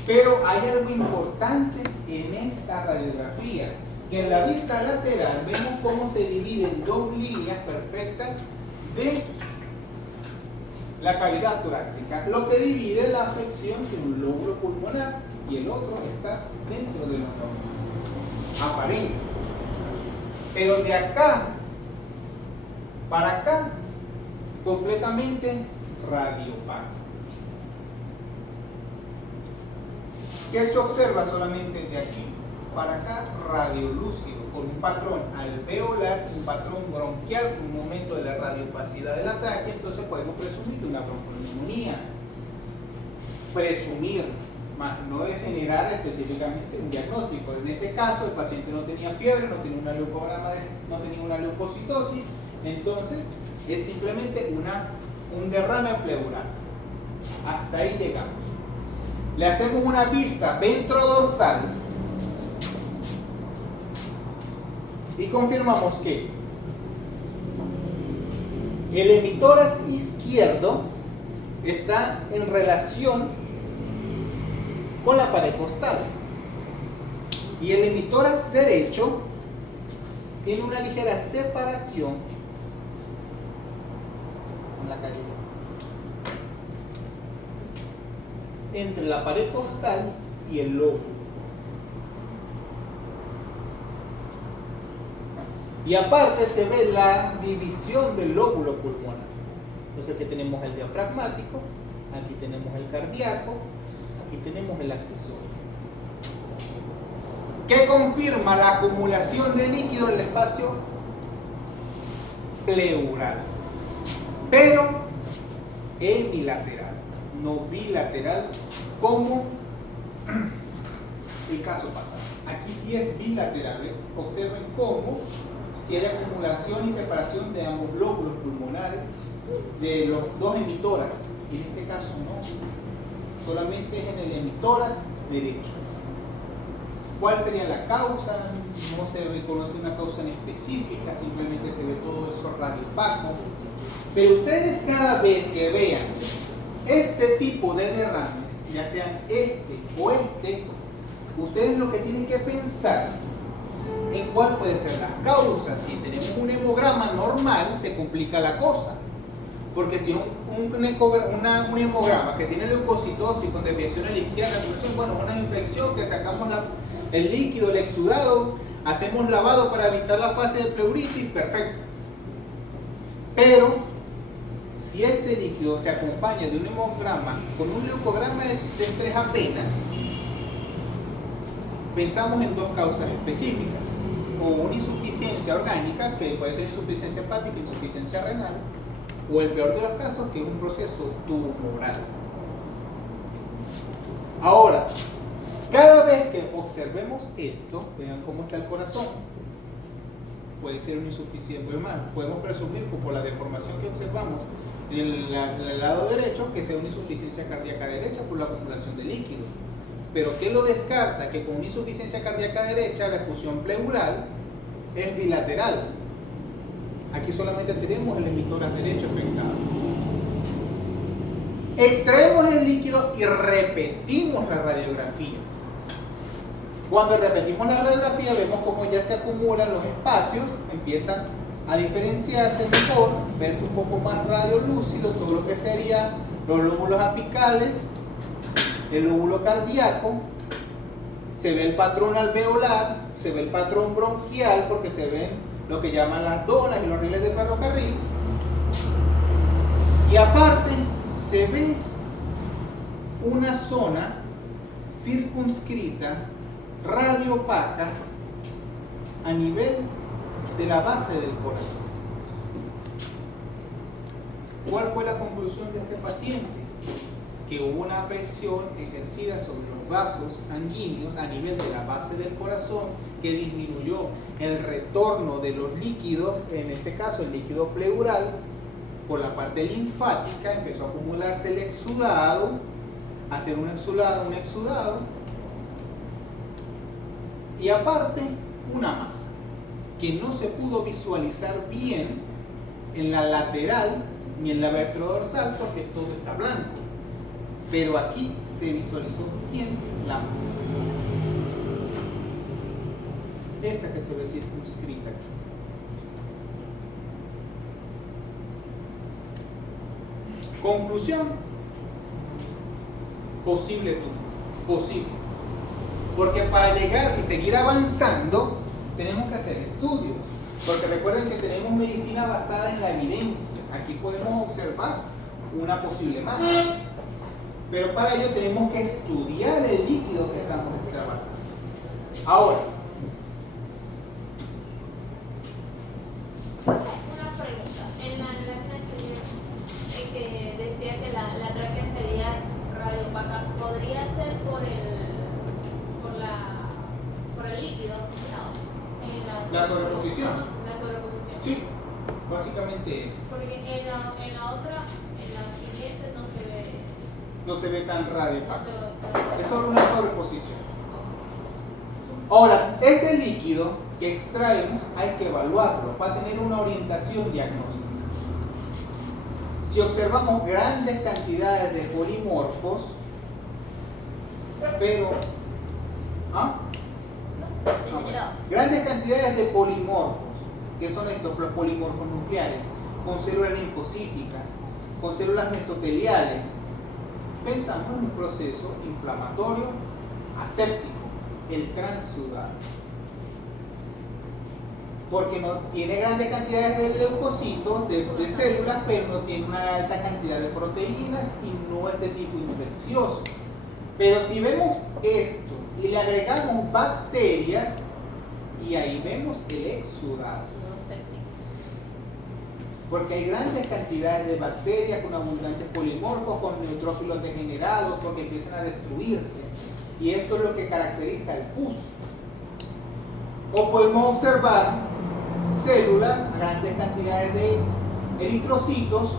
Pero hay algo importante en esta radiografía, que en la vista lateral vemos cómo se dividen dos líneas perfectas de la cavidad torácica, lo que divide la afección de un lóbulo pulmonar y el otro está dentro de los lóbulos, aparente. Pero de acá para acá, completamente radiopaco. ¿Qué se observa solamente de aquí para acá? Radiolúcido, con un patrón alveolar, un patrón bronquial, un aumento de la radiopacidad de la tráquea. Entonces podemos presumir una bronconeumonía. Presumir, más no de generar específicamente un diagnóstico. En este caso, el paciente no tenía fiebre, no tenía una leucograma, no tenía una leucocitosis. Entonces, es simplemente un derrame pleural. Hasta ahí llegamos. Le hacemos una vista ventrodorsal y confirmamos que el hemitórax izquierdo está en relación con la pared costal y el hemitórax derecho tiene una ligera separación la calle entre la pared costal y el lóbulo. Y aparte se ve la división del lóbulo pulmonar. Entonces aquí tenemos el diafragmático, aquí tenemos el cardíaco, aquí tenemos el accesorio. ¿Qué confirma la acumulación de líquido en el espacio pleural, pero hemilateral, no bilateral como el caso pasado. Aquí sí es bilateral, ¿eh? Observen cómo si hay acumulación y separación de ambos lóbulos pulmonares de los dos hemitórax, y en este caso no, solamente es en el hemitórax derecho. ¿Cuál sería la causa? No se reconoce una causa en específica, simplemente se ve todo eso radiopaco. Pero ustedes cada vez que vean este tipo de derrames, ya sean este o este, ustedes lo que tienen que pensar en cuál puede ser la causa. Si tenemos un hemograma normal, se complica la cosa. Porque si un hemograma que tiene leucocitosis con desviación a la izquierda, bueno, una infección que sacamos el líquido, el exudado, hacemos lavado para evitar la fase de pleuritis, perfecto. Pero si este líquido se acompaña de un hemograma con un leucograma de estrés apenas, pensamos en dos causas específicas, o una insuficiencia orgánica, que puede ser insuficiencia hepática, insuficiencia renal, o el peor de los casos, que es un proceso tumoral. Ahora, cada vez que observemos esto, vean cómo está el corazón. Puede ser una insuficiencia, podemos presumir que por la deformación que observamos en el lado derecho, que sea una insuficiencia cardíaca derecha por la acumulación de líquido. Pero ¿qué lo descarta? Que con una insuficiencia cardíaca derecha la efusión pleural es bilateral. Aquí solamente tenemos el hemitórax derecho afectado. Extraemos el líquido y repetimos la radiografía. Cuando repetimos la radiografía vemos cómo ya se acumulan los espacios, empiezan a diferenciarse mejor, verse un poco más radiolúcido todo lo que sería los lóbulos apicales, el lóbulo cardíaco, se ve el patrón alveolar, se ve el patrón bronquial porque se ven lo que llaman las donas y los rieles de ferrocarril, y aparte se ve una zona circunscrita, radiopaca, a nivel de la base del corazón. ¿Cuál fue la conclusión de este paciente? Que hubo una presión ejercida sobre los vasos sanguíneos a nivel de la base del corazón que disminuyó el retorno de los líquidos, en este caso el líquido pleural, por la parte linfática, empezó a acumularse el exudado, a hacer un exudado, y aparte una masa que no se pudo visualizar bien en la lateral ni en la vértebra dorsal porque todo está blanco. Pero aquí se visualizó bien la masa. Esta que se ve circunscrita aquí. Conclusión: posible tumor. Posible. Porque para llegar y seguir avanzando, tenemos que hacer estudios. Porque recuerden que tenemos medicina basada en la evidencia. Aquí podemos observar una posible masa. Pero para ello tenemos que estudiar el líquido que estamos extravasando. Ahora, una pregunta. En la imagen que decía que la tráquea sería radiopaca, ¿podría ser por el líquido? No. la sobreposición. La sobreposición. Sí, básicamente eso. Porque en la otra, en la siguiente No se ve tan radiopaca. no se Es solo una sobreposición. Ahora, este líquido que extraemos hay que evaluarlo para tener una orientación diagnóstica. Si observamos grandes cantidades de polimorfos, pero grandes cantidades de polimorfos, que son estos los polimorfos nucleares, con células linfocíticas, con células mesoteliales, pensamos en un proceso inflamatorio aséptico, el transudado. Porque no tiene grandes cantidades de leucocitos, de células, pero no tiene una alta cantidad de proteínas y no es de tipo infeccioso. Pero si vemos esto y le agregamos bacterias, y ahí vemos el exudado. porque hay grandes cantidades de bacterias con abundantes polimorfos, con neutrófilos degenerados, porque empiezan a destruirse. Y esto es lo que caracteriza el pus. O podemos observar células, grandes cantidades de eritrocitos,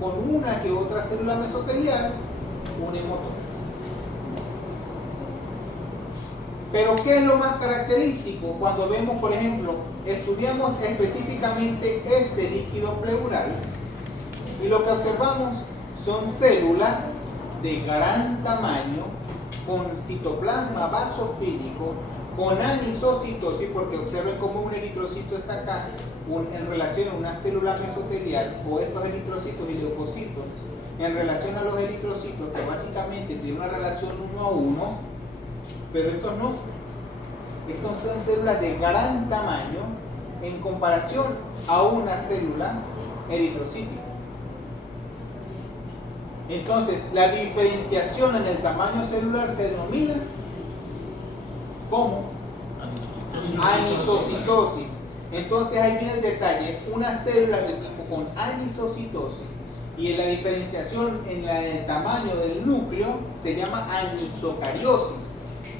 con una que otra célula mesotelial, un hemotótesis. Pero ¿qué es lo más característico? Cuando vemos, por ejemplo, estudiamos específicamente este líquido pleural y lo que observamos son células de gran tamaño con citoplasma basofílico, con anisocitosis, porque observen cómo un eritrocito está acá en relación a una célula mesotelial, o estos eritrocitos y leucocitos en relación a los eritrocitos, que básicamente tienen una relación 1 a 1, pero estos no. Estos son células de gran tamaño en comparación a una célula eritrocítica. Entonces, la diferenciación en el tamaño celular se denomina ¿cómo? Anisocitosis. Entonces ahí viene el detalle, una célula de tipo con anisocitosis y en la diferenciación en el tamaño del núcleo se llama anisocariosis.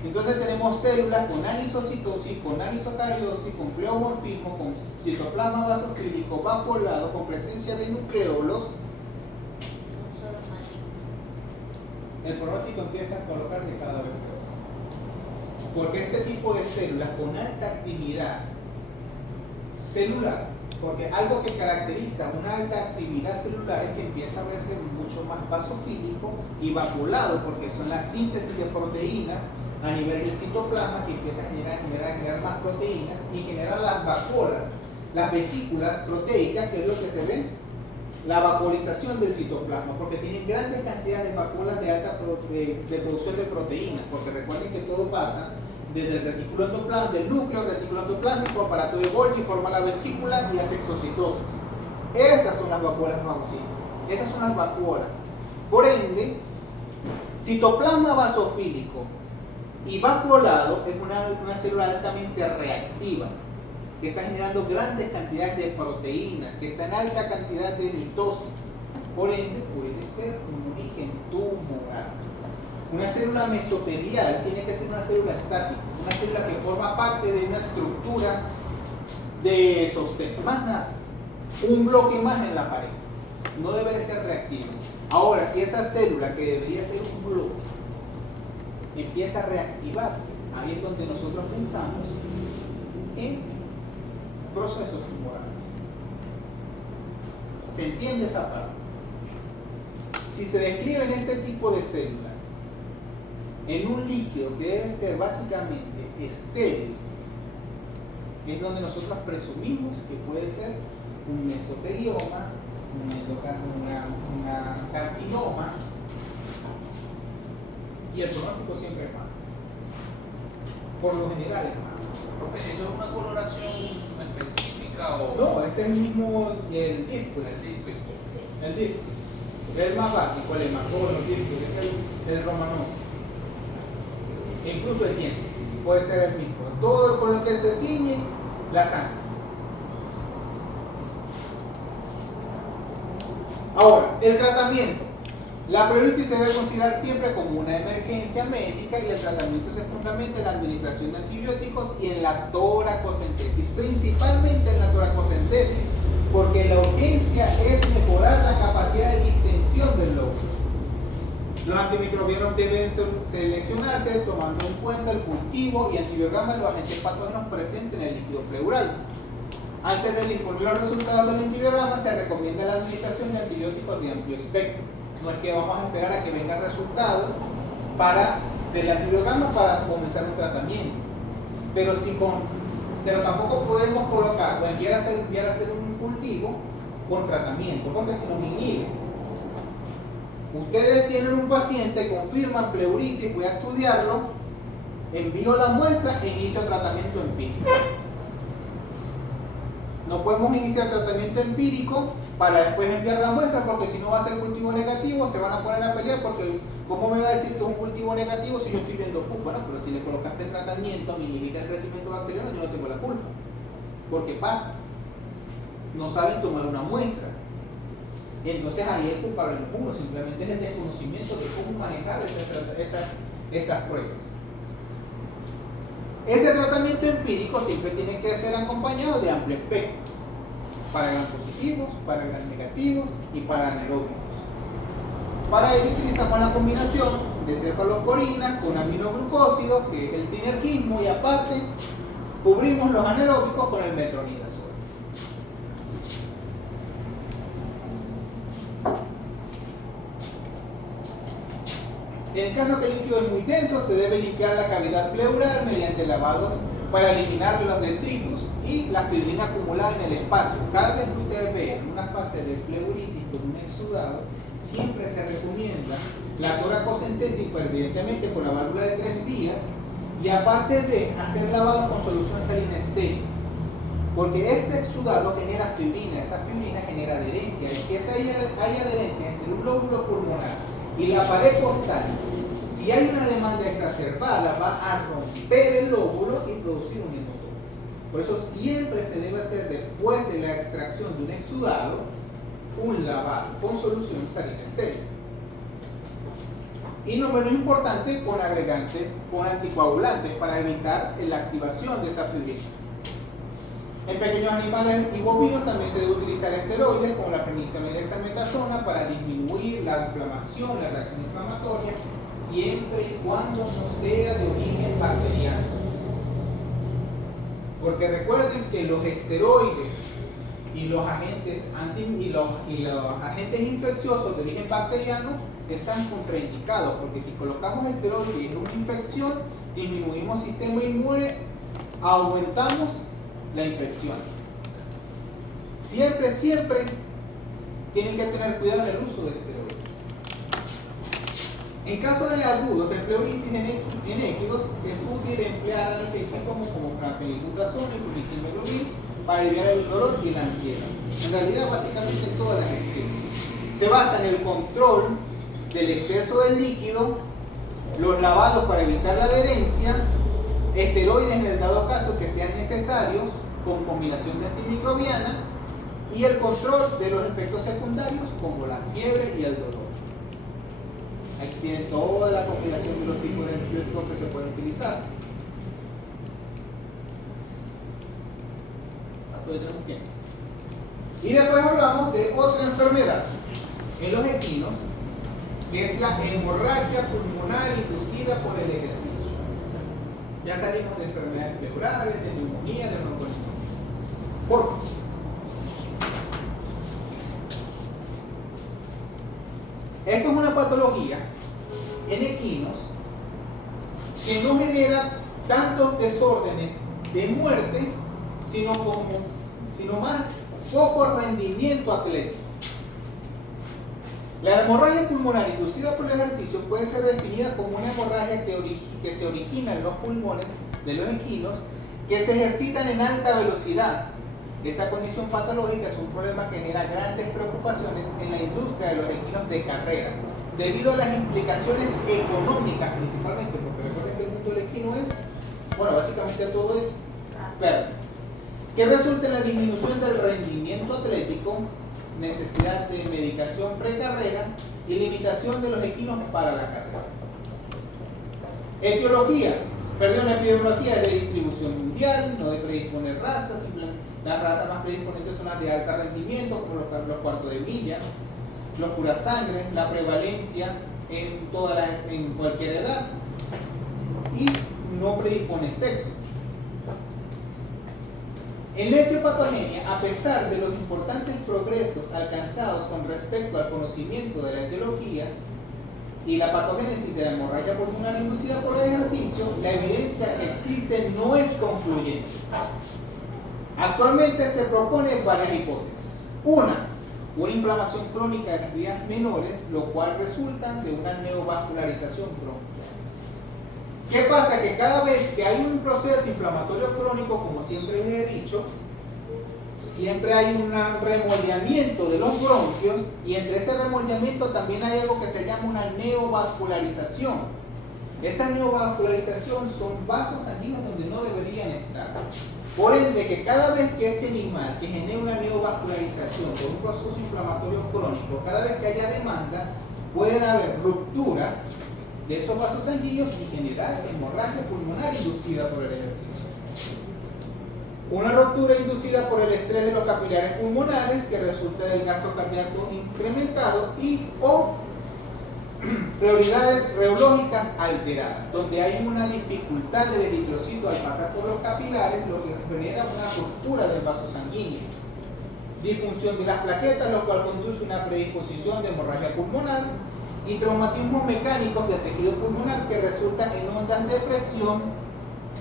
Entonces tenemos células con anisocitosis, con anisocariosis, con pleomorfismo, con citoplasma basofílico, vacuolado, con presencia de nucleolos. El pronóstico empieza a colocarse cada vez peor. Porque este tipo de células con alta actividad celular, porque algo que caracteriza una alta actividad celular es que empieza a verse mucho más basofílico y vacuolado, porque son las síntesis de proteínas a nivel del citoplasma que empieza a generar más proteínas y generar las vacuolas, las vesículas proteicas, que es lo que se ve, la vacuolización del citoplasma, porque tienen grandes cantidades de vacuolas de alta de producción de proteínas, porque recuerden que todo pasa desde el retículo endoplasmático, del núcleo, retículo endoplasmático, aparato de Golgi, forma la vesícula y hace exocitosis. Esas son las vacuolas vagocíticas, esas son las vacuolas. Por ende, citoplasma basofílico y vacuolado es una célula altamente reactiva, que está generando grandes cantidades de proteínas, que está en alta cantidad de mitosis. Por ende, puede ser un origen tumoral. Una célula mesotelial tiene que ser una célula estática, una célula que forma parte de una estructura de sostén, más nada, un bloque más en la pared. No debe de ser reactivo. Ahora, si esa célula que debería ser un bloque empieza a reactivarse, ahí es donde nosotros pensamos en procesos tumorales. ¿Se entiende esa parte? Si se describen este tipo de células en un líquido que debe ser básicamente estéril, es donde nosotros presumimos que puede ser un mesotelioma, una carcinoma, y el pronóstico siempre es malo. Por lo general es malo. Profe, ¿eso es una coloración específica o...? No, este es el mismo, el DIF, El típico. el DIF, el más básico, el hematólogo, el DIF, que es el romanoso. Incluso el Jens puede ser el mismo. Todo con lo que se tiñe la sangre. Ahora, el tratamiento. La pleuritis se debe considerar siempre como una emergencia médica y el tratamiento se fundamenta en la administración de antibióticos y en la toracocentesis, principalmente en la toracocentesis, porque la urgencia es mejorar la capacidad de distensión del lóbulo. Los antimicrobianos deben seleccionarse tomando en cuenta el cultivo y antibiograma de los agentes patógenos presentes en el líquido pleural. Antes de disponible los resultados del antibiograma, se recomienda la administración de antibióticos de amplio espectro. No es que vamos a esperar a que venga el resultado del antibiograma para comenzar un tratamiento. Pero tampoco podemos colocar o enviar a hacer un cultivo con tratamiento, porque si no me inhibe. Ustedes tienen un paciente, confirman pleuritis, voy a estudiarlo, envío la muestra e inicio tratamiento empírico. No podemos iniciar tratamiento empírico para después enviar la muestra, porque si no va a ser cultivo negativo, se van a poner a pelear, porque ¿cómo me va a decir que es un cultivo negativo si yo estoy viendo pus? Bueno, pero si le colocaste tratamiento, me limita el crecimiento bacteriano, yo no tengo la culpa, porque pasa. no saben tomar una muestra. Entonces ahí el culpable no es uno, simplemente es el desconocimiento de cómo manejar esas pruebas. Ese tratamiento empírico siempre tiene que ser acompañado de amplio espectro, para gram positivos, para gram negativos y para anaeróbicos. Para ello utilizamos la combinación de cefalosporina con aminoglucósidos, que es el sinergismo, y aparte cubrimos los anaeróbicos con el metronidazol. En el caso que el líquido es muy denso, se debe limpiar la cavidad pleural mediante lavados para eliminar los detritus y la fibrina acumulada en el espacio. Cada vez que ustedes vean una fase de pleuritis con un exudado, siempre se recomienda la toracocentesis, pero evidentemente con la válvula de 3 vías, y aparte de hacer lavado con solución salina estéril, porque este exudado genera fibrina, esa fibrina genera adherencia, y si hay adherencia entre un lóbulo pulmonar y la pared costal, si hay una demanda exacerbada, va a romper el lóbulo y producir un hematómesis. Por eso siempre se debe hacer, después de la extracción de un exudado, un lavado con solución salina estéril. Y no menos importante, con agregantes, con anticoagulantes, para evitar la activación de esa fibrina. En pequeños animales y bovinos también se debe utilizar esteroides como la prednisona y dexametasona para disminuir la inflamación, la reacción inflamatoria, siempre y cuando no sea de origen bacteriano. Porque recuerden que los esteroides y los agentes agentes infecciosos de origen bacteriano están contraindicados, porque si colocamos esteroides en una infección, disminuimos el sistema inmune, aumentamos la infección. Siempre tienen que tener cuidado en el uso de esteroides. En caso de agudos de pleuritis en équidos, es útil emplear analgésicos como fenilbutazona y fluoximilodil para aliviar el dolor y la ansiedad. En realidad, básicamente todas las analgésicos se basan en el control del exceso del líquido, los lavados para evitar la adherencia, esteroides en el dado caso que sean necesarios con combinación de antimicrobiana, y el control de los efectos secundarios como la fiebre y el dolor. Aquí tienen toda la combinación de los tipos de antibióticos que se pueden utilizar. Hasta hoy tenemos tiempo. Y después hablamos de otra enfermedad en los equinos, que es la hemorragia pulmonar inducida por el ejercicio. Ya salimos de enfermedades pleurales, de neumonía, de broncoespasmo. Por favor. Esto es una patología en equinos que no genera tantos desórdenes de muerte, sino más poco rendimiento atlético. La hemorragia pulmonar inducida por el ejercicio puede ser definida como una hemorragia que se origina en los pulmones de los equinos que se ejercitan en alta velocidad. Esta condición patológica es un problema que genera grandes preocupaciones en la industria de los equinos de carrera, debido a las implicaciones económicas principalmente, porque recuerden que el mundo del equino básicamente todo es pérdidas, que resulta en la disminución del rendimiento atlético, necesidad de medicación precarrera y limitación de los equinos para la carrera. Epidemiología es de distribución mundial, no de predisponer razas, las razas más predisponentes son las de alto rendimiento, como los cuartos de milla, los pura sangre, la prevalencia en cualquier edad, y no predispone sexo. En la etiopatogenia, a pesar de los importantes progresos alcanzados con respecto al conocimiento de la etiología y la patogénesis de la hemorragia pulmonar inducida por el ejercicio, la evidencia que existe no es concluyente. Actualmente se proponen varias hipótesis. Una inflamación crónica de las vías menores, lo cual resulta de una neovascularización bronquial. ¿Qué pasa? Que cada vez que hay un proceso inflamatorio crónico, como siempre les he dicho, siempre hay un remoldeamiento de los bronquios, y entre ese remoldeamiento también hay algo que se llama una neovascularización. Esa neovascularización son vasos sanguíneos donde no deberían estar. Por ende, que cada vez que ese animal que genera una neovascularización por un proceso inflamatorio crónico, cada vez que haya demanda, pueden haber rupturas de esos vasos sanguíneos y generar hemorragia pulmonar inducida por el ejercicio. Una ruptura inducida por el estrés de los capilares pulmonares que resulta del gasto cardíaco incrementado y o prioridades reológicas alteradas, donde hay una dificultad del eritrocito al pasar por los capilares, lo que genera una ruptura del vaso sanguíneo. Disfunción de las plaquetas, lo cual conduce a una predisposición de hemorragia pulmonar y traumatismos mecánicos del tejido pulmonar que resultan en ondas de presión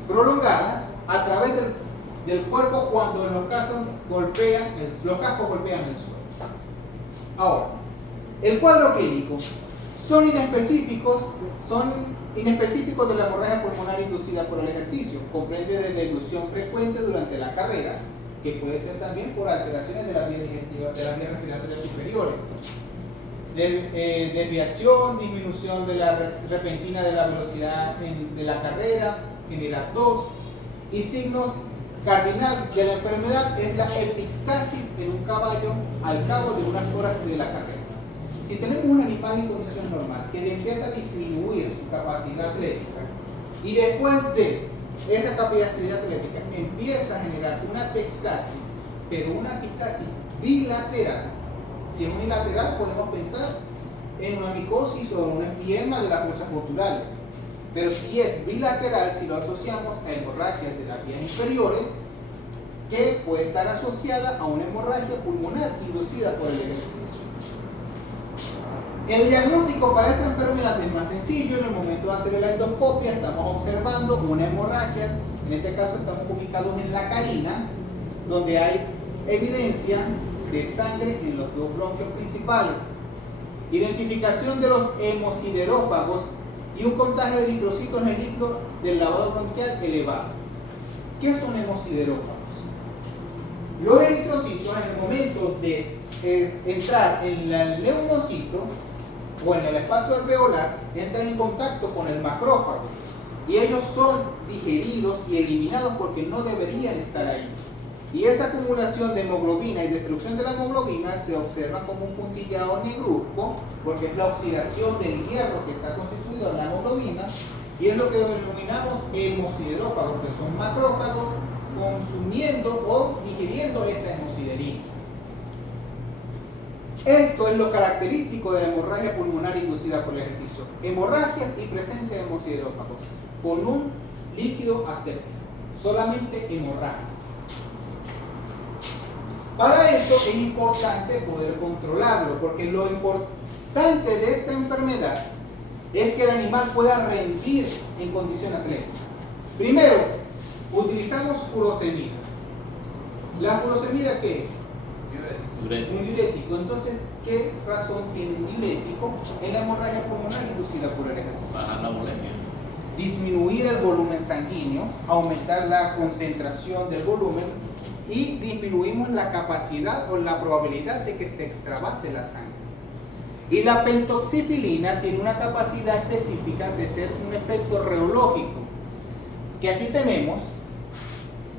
prolongadas a través del cuerpo cuando en los cascos golpean el suelo. Ahora, el cuadro clínico son inespecíficos de la hemorragia pulmonar inducida por el ejercicio. Comprende de dilución frecuente durante la carrera, que puede ser también por alteraciones de las vías respiratorias superiores. Desviación, disminución de la repentina de la velocidad de la carrera, genera tos, y signos cardinal de la enfermedad es la epistasis en un caballo al cabo de unas horas de la carrera. Si tenemos un animal en condición normal que empieza a disminuir su capacidad atlética y después de esa capacidad atlética empieza a generar una epistasis, pero una epistasis bilateral, si es unilateral podemos pensar en una micosis o un empiema de las muchas culturales, pero si es bilateral, si lo asociamos a hemorragias de las vías inferiores, que puede estar asociada a una hemorragia pulmonar inducida por el ejercicio. El diagnóstico para esta enfermedad es más sencillo. En el momento de hacer la endoscopia estamos observando una hemorragia, en este caso estamos ubicados en la carina, donde hay evidencia de sangre en los dos bronquios principales, identificación de los hemosiderófagos y un contagio de eritrocitos en el líquido del lavado bronquial elevado. ¿Qué son hemosiderófagos? Los eritrocitos, en el momento de entrar en el neumocito o en el espacio alveolar, entran en contacto con el macrófago y ellos son digeridos y eliminados porque no deberían estar ahí. Y esa acumulación de hemoglobina y destrucción de la hemoglobina se observa como un puntillado negruzco, porque es la oxidación del hierro que está constituido en la hemoglobina, y es lo que denominamos hemosiderófagos, que son macrófagos consumiendo o digiriendo esa hemosiderina. Esto es lo característico de la hemorragia pulmonar inducida por el ejercicio: hemorragias y presencia de hemosiderófagos con un líquido aséptico, solamente hemorragia. Para eso es importante poder controlarlo, porque lo importante de esta enfermedad es que el animal pueda rendir en condición atlética. Primero, utilizamos furosemida. ¿La furosemida qué es? Un diurético. Entonces, ¿qué razón tiene un diurético en la hemorragia pulmonar inducida por el ejercicio? Bajar la bulimia. Disminuir el volumen sanguíneo, aumentar la concentración del volumen, y disminuimos la capacidad o la probabilidad de que se extravase la sangre. Y la pentoxifilina tiene una capacidad específica de ser un efecto reológico, que aquí tenemos,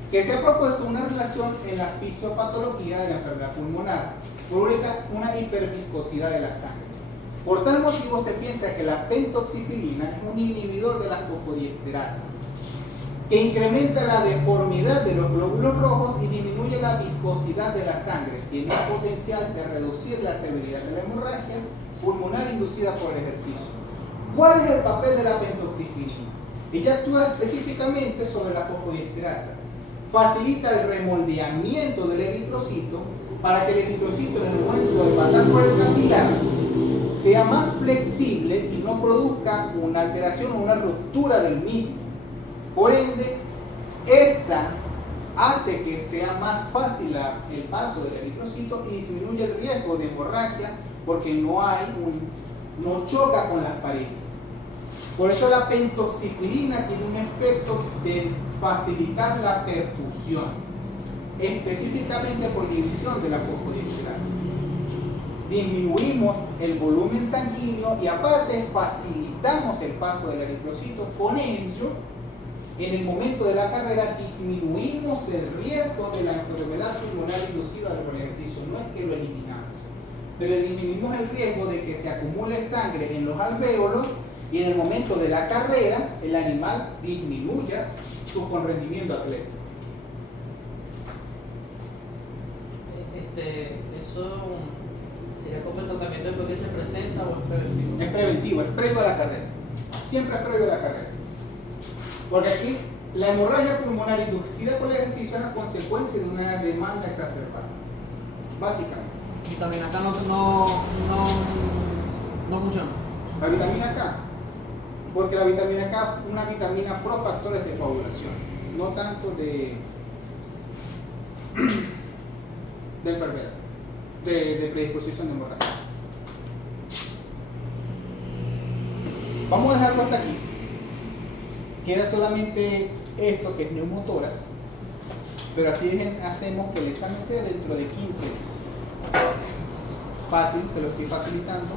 que se ha propuesto una relación en la fisiopatología de la enfermedad pulmonar, por una hiperviscosidad de la sangre. Por tal motivo se piensa que la pentoxifilina es un inhibidor de la fosfodiesterasa, que incrementa la deformidad de los glóbulos rojos y disminuye la viscosidad de la sangre. Tiene el potencial de reducir la severidad de la hemorragia pulmonar inducida por el ejercicio. ¿Cuál es el papel de la pentoxifilina? Ella actúa específicamente sobre la fosfodiesterasa. Facilita el remoldeamiento del eritrocito para que el eritrocito, en el momento de pasar por el capilar, sea más flexible y no produzca una alteración o una ruptura del mismo. Por ende, esta hace que sea más fácil el paso del eritrocito y disminuye el riesgo de hemorragia porque no choca con las paredes. Por eso la pentoxifilina tiene un efecto de facilitar la perfusión, específicamente por inhibición de la fosfodiesterasa. Disminuimos el volumen sanguíneo y aparte facilitamos el paso del eritrocito con ello En el momento de la carrera disminuimos el riesgo de la enfermedad pulmonar inducida por el ejercicio, no es que lo eliminamos, pero disminuimos el riesgo de que se acumule sangre en los alvéolos y en el momento de la carrera el animal disminuya su rendimiento atlético. ¿Eso sería como el tratamiento después que se presenta o es preventivo? Es preventivo, es previo a la carrera. Siempre es previo a la carrera. Porque aquí la hemorragia pulmonar inducida por el ejercicio es a consecuencia de una demanda exacerbada. Básicamente. Vitamina K no funciona. La vitamina K, porque la vitamina K es una vitamina pro factores de coagulación, no tanto de enfermedad, de predisposición de hemorragia. Vamos a dejarlo hasta aquí. Queda solamente esto que es neumotórax, pero así hacemos que el examen sea dentro de 15 días. Fácil, se lo estoy facilitando.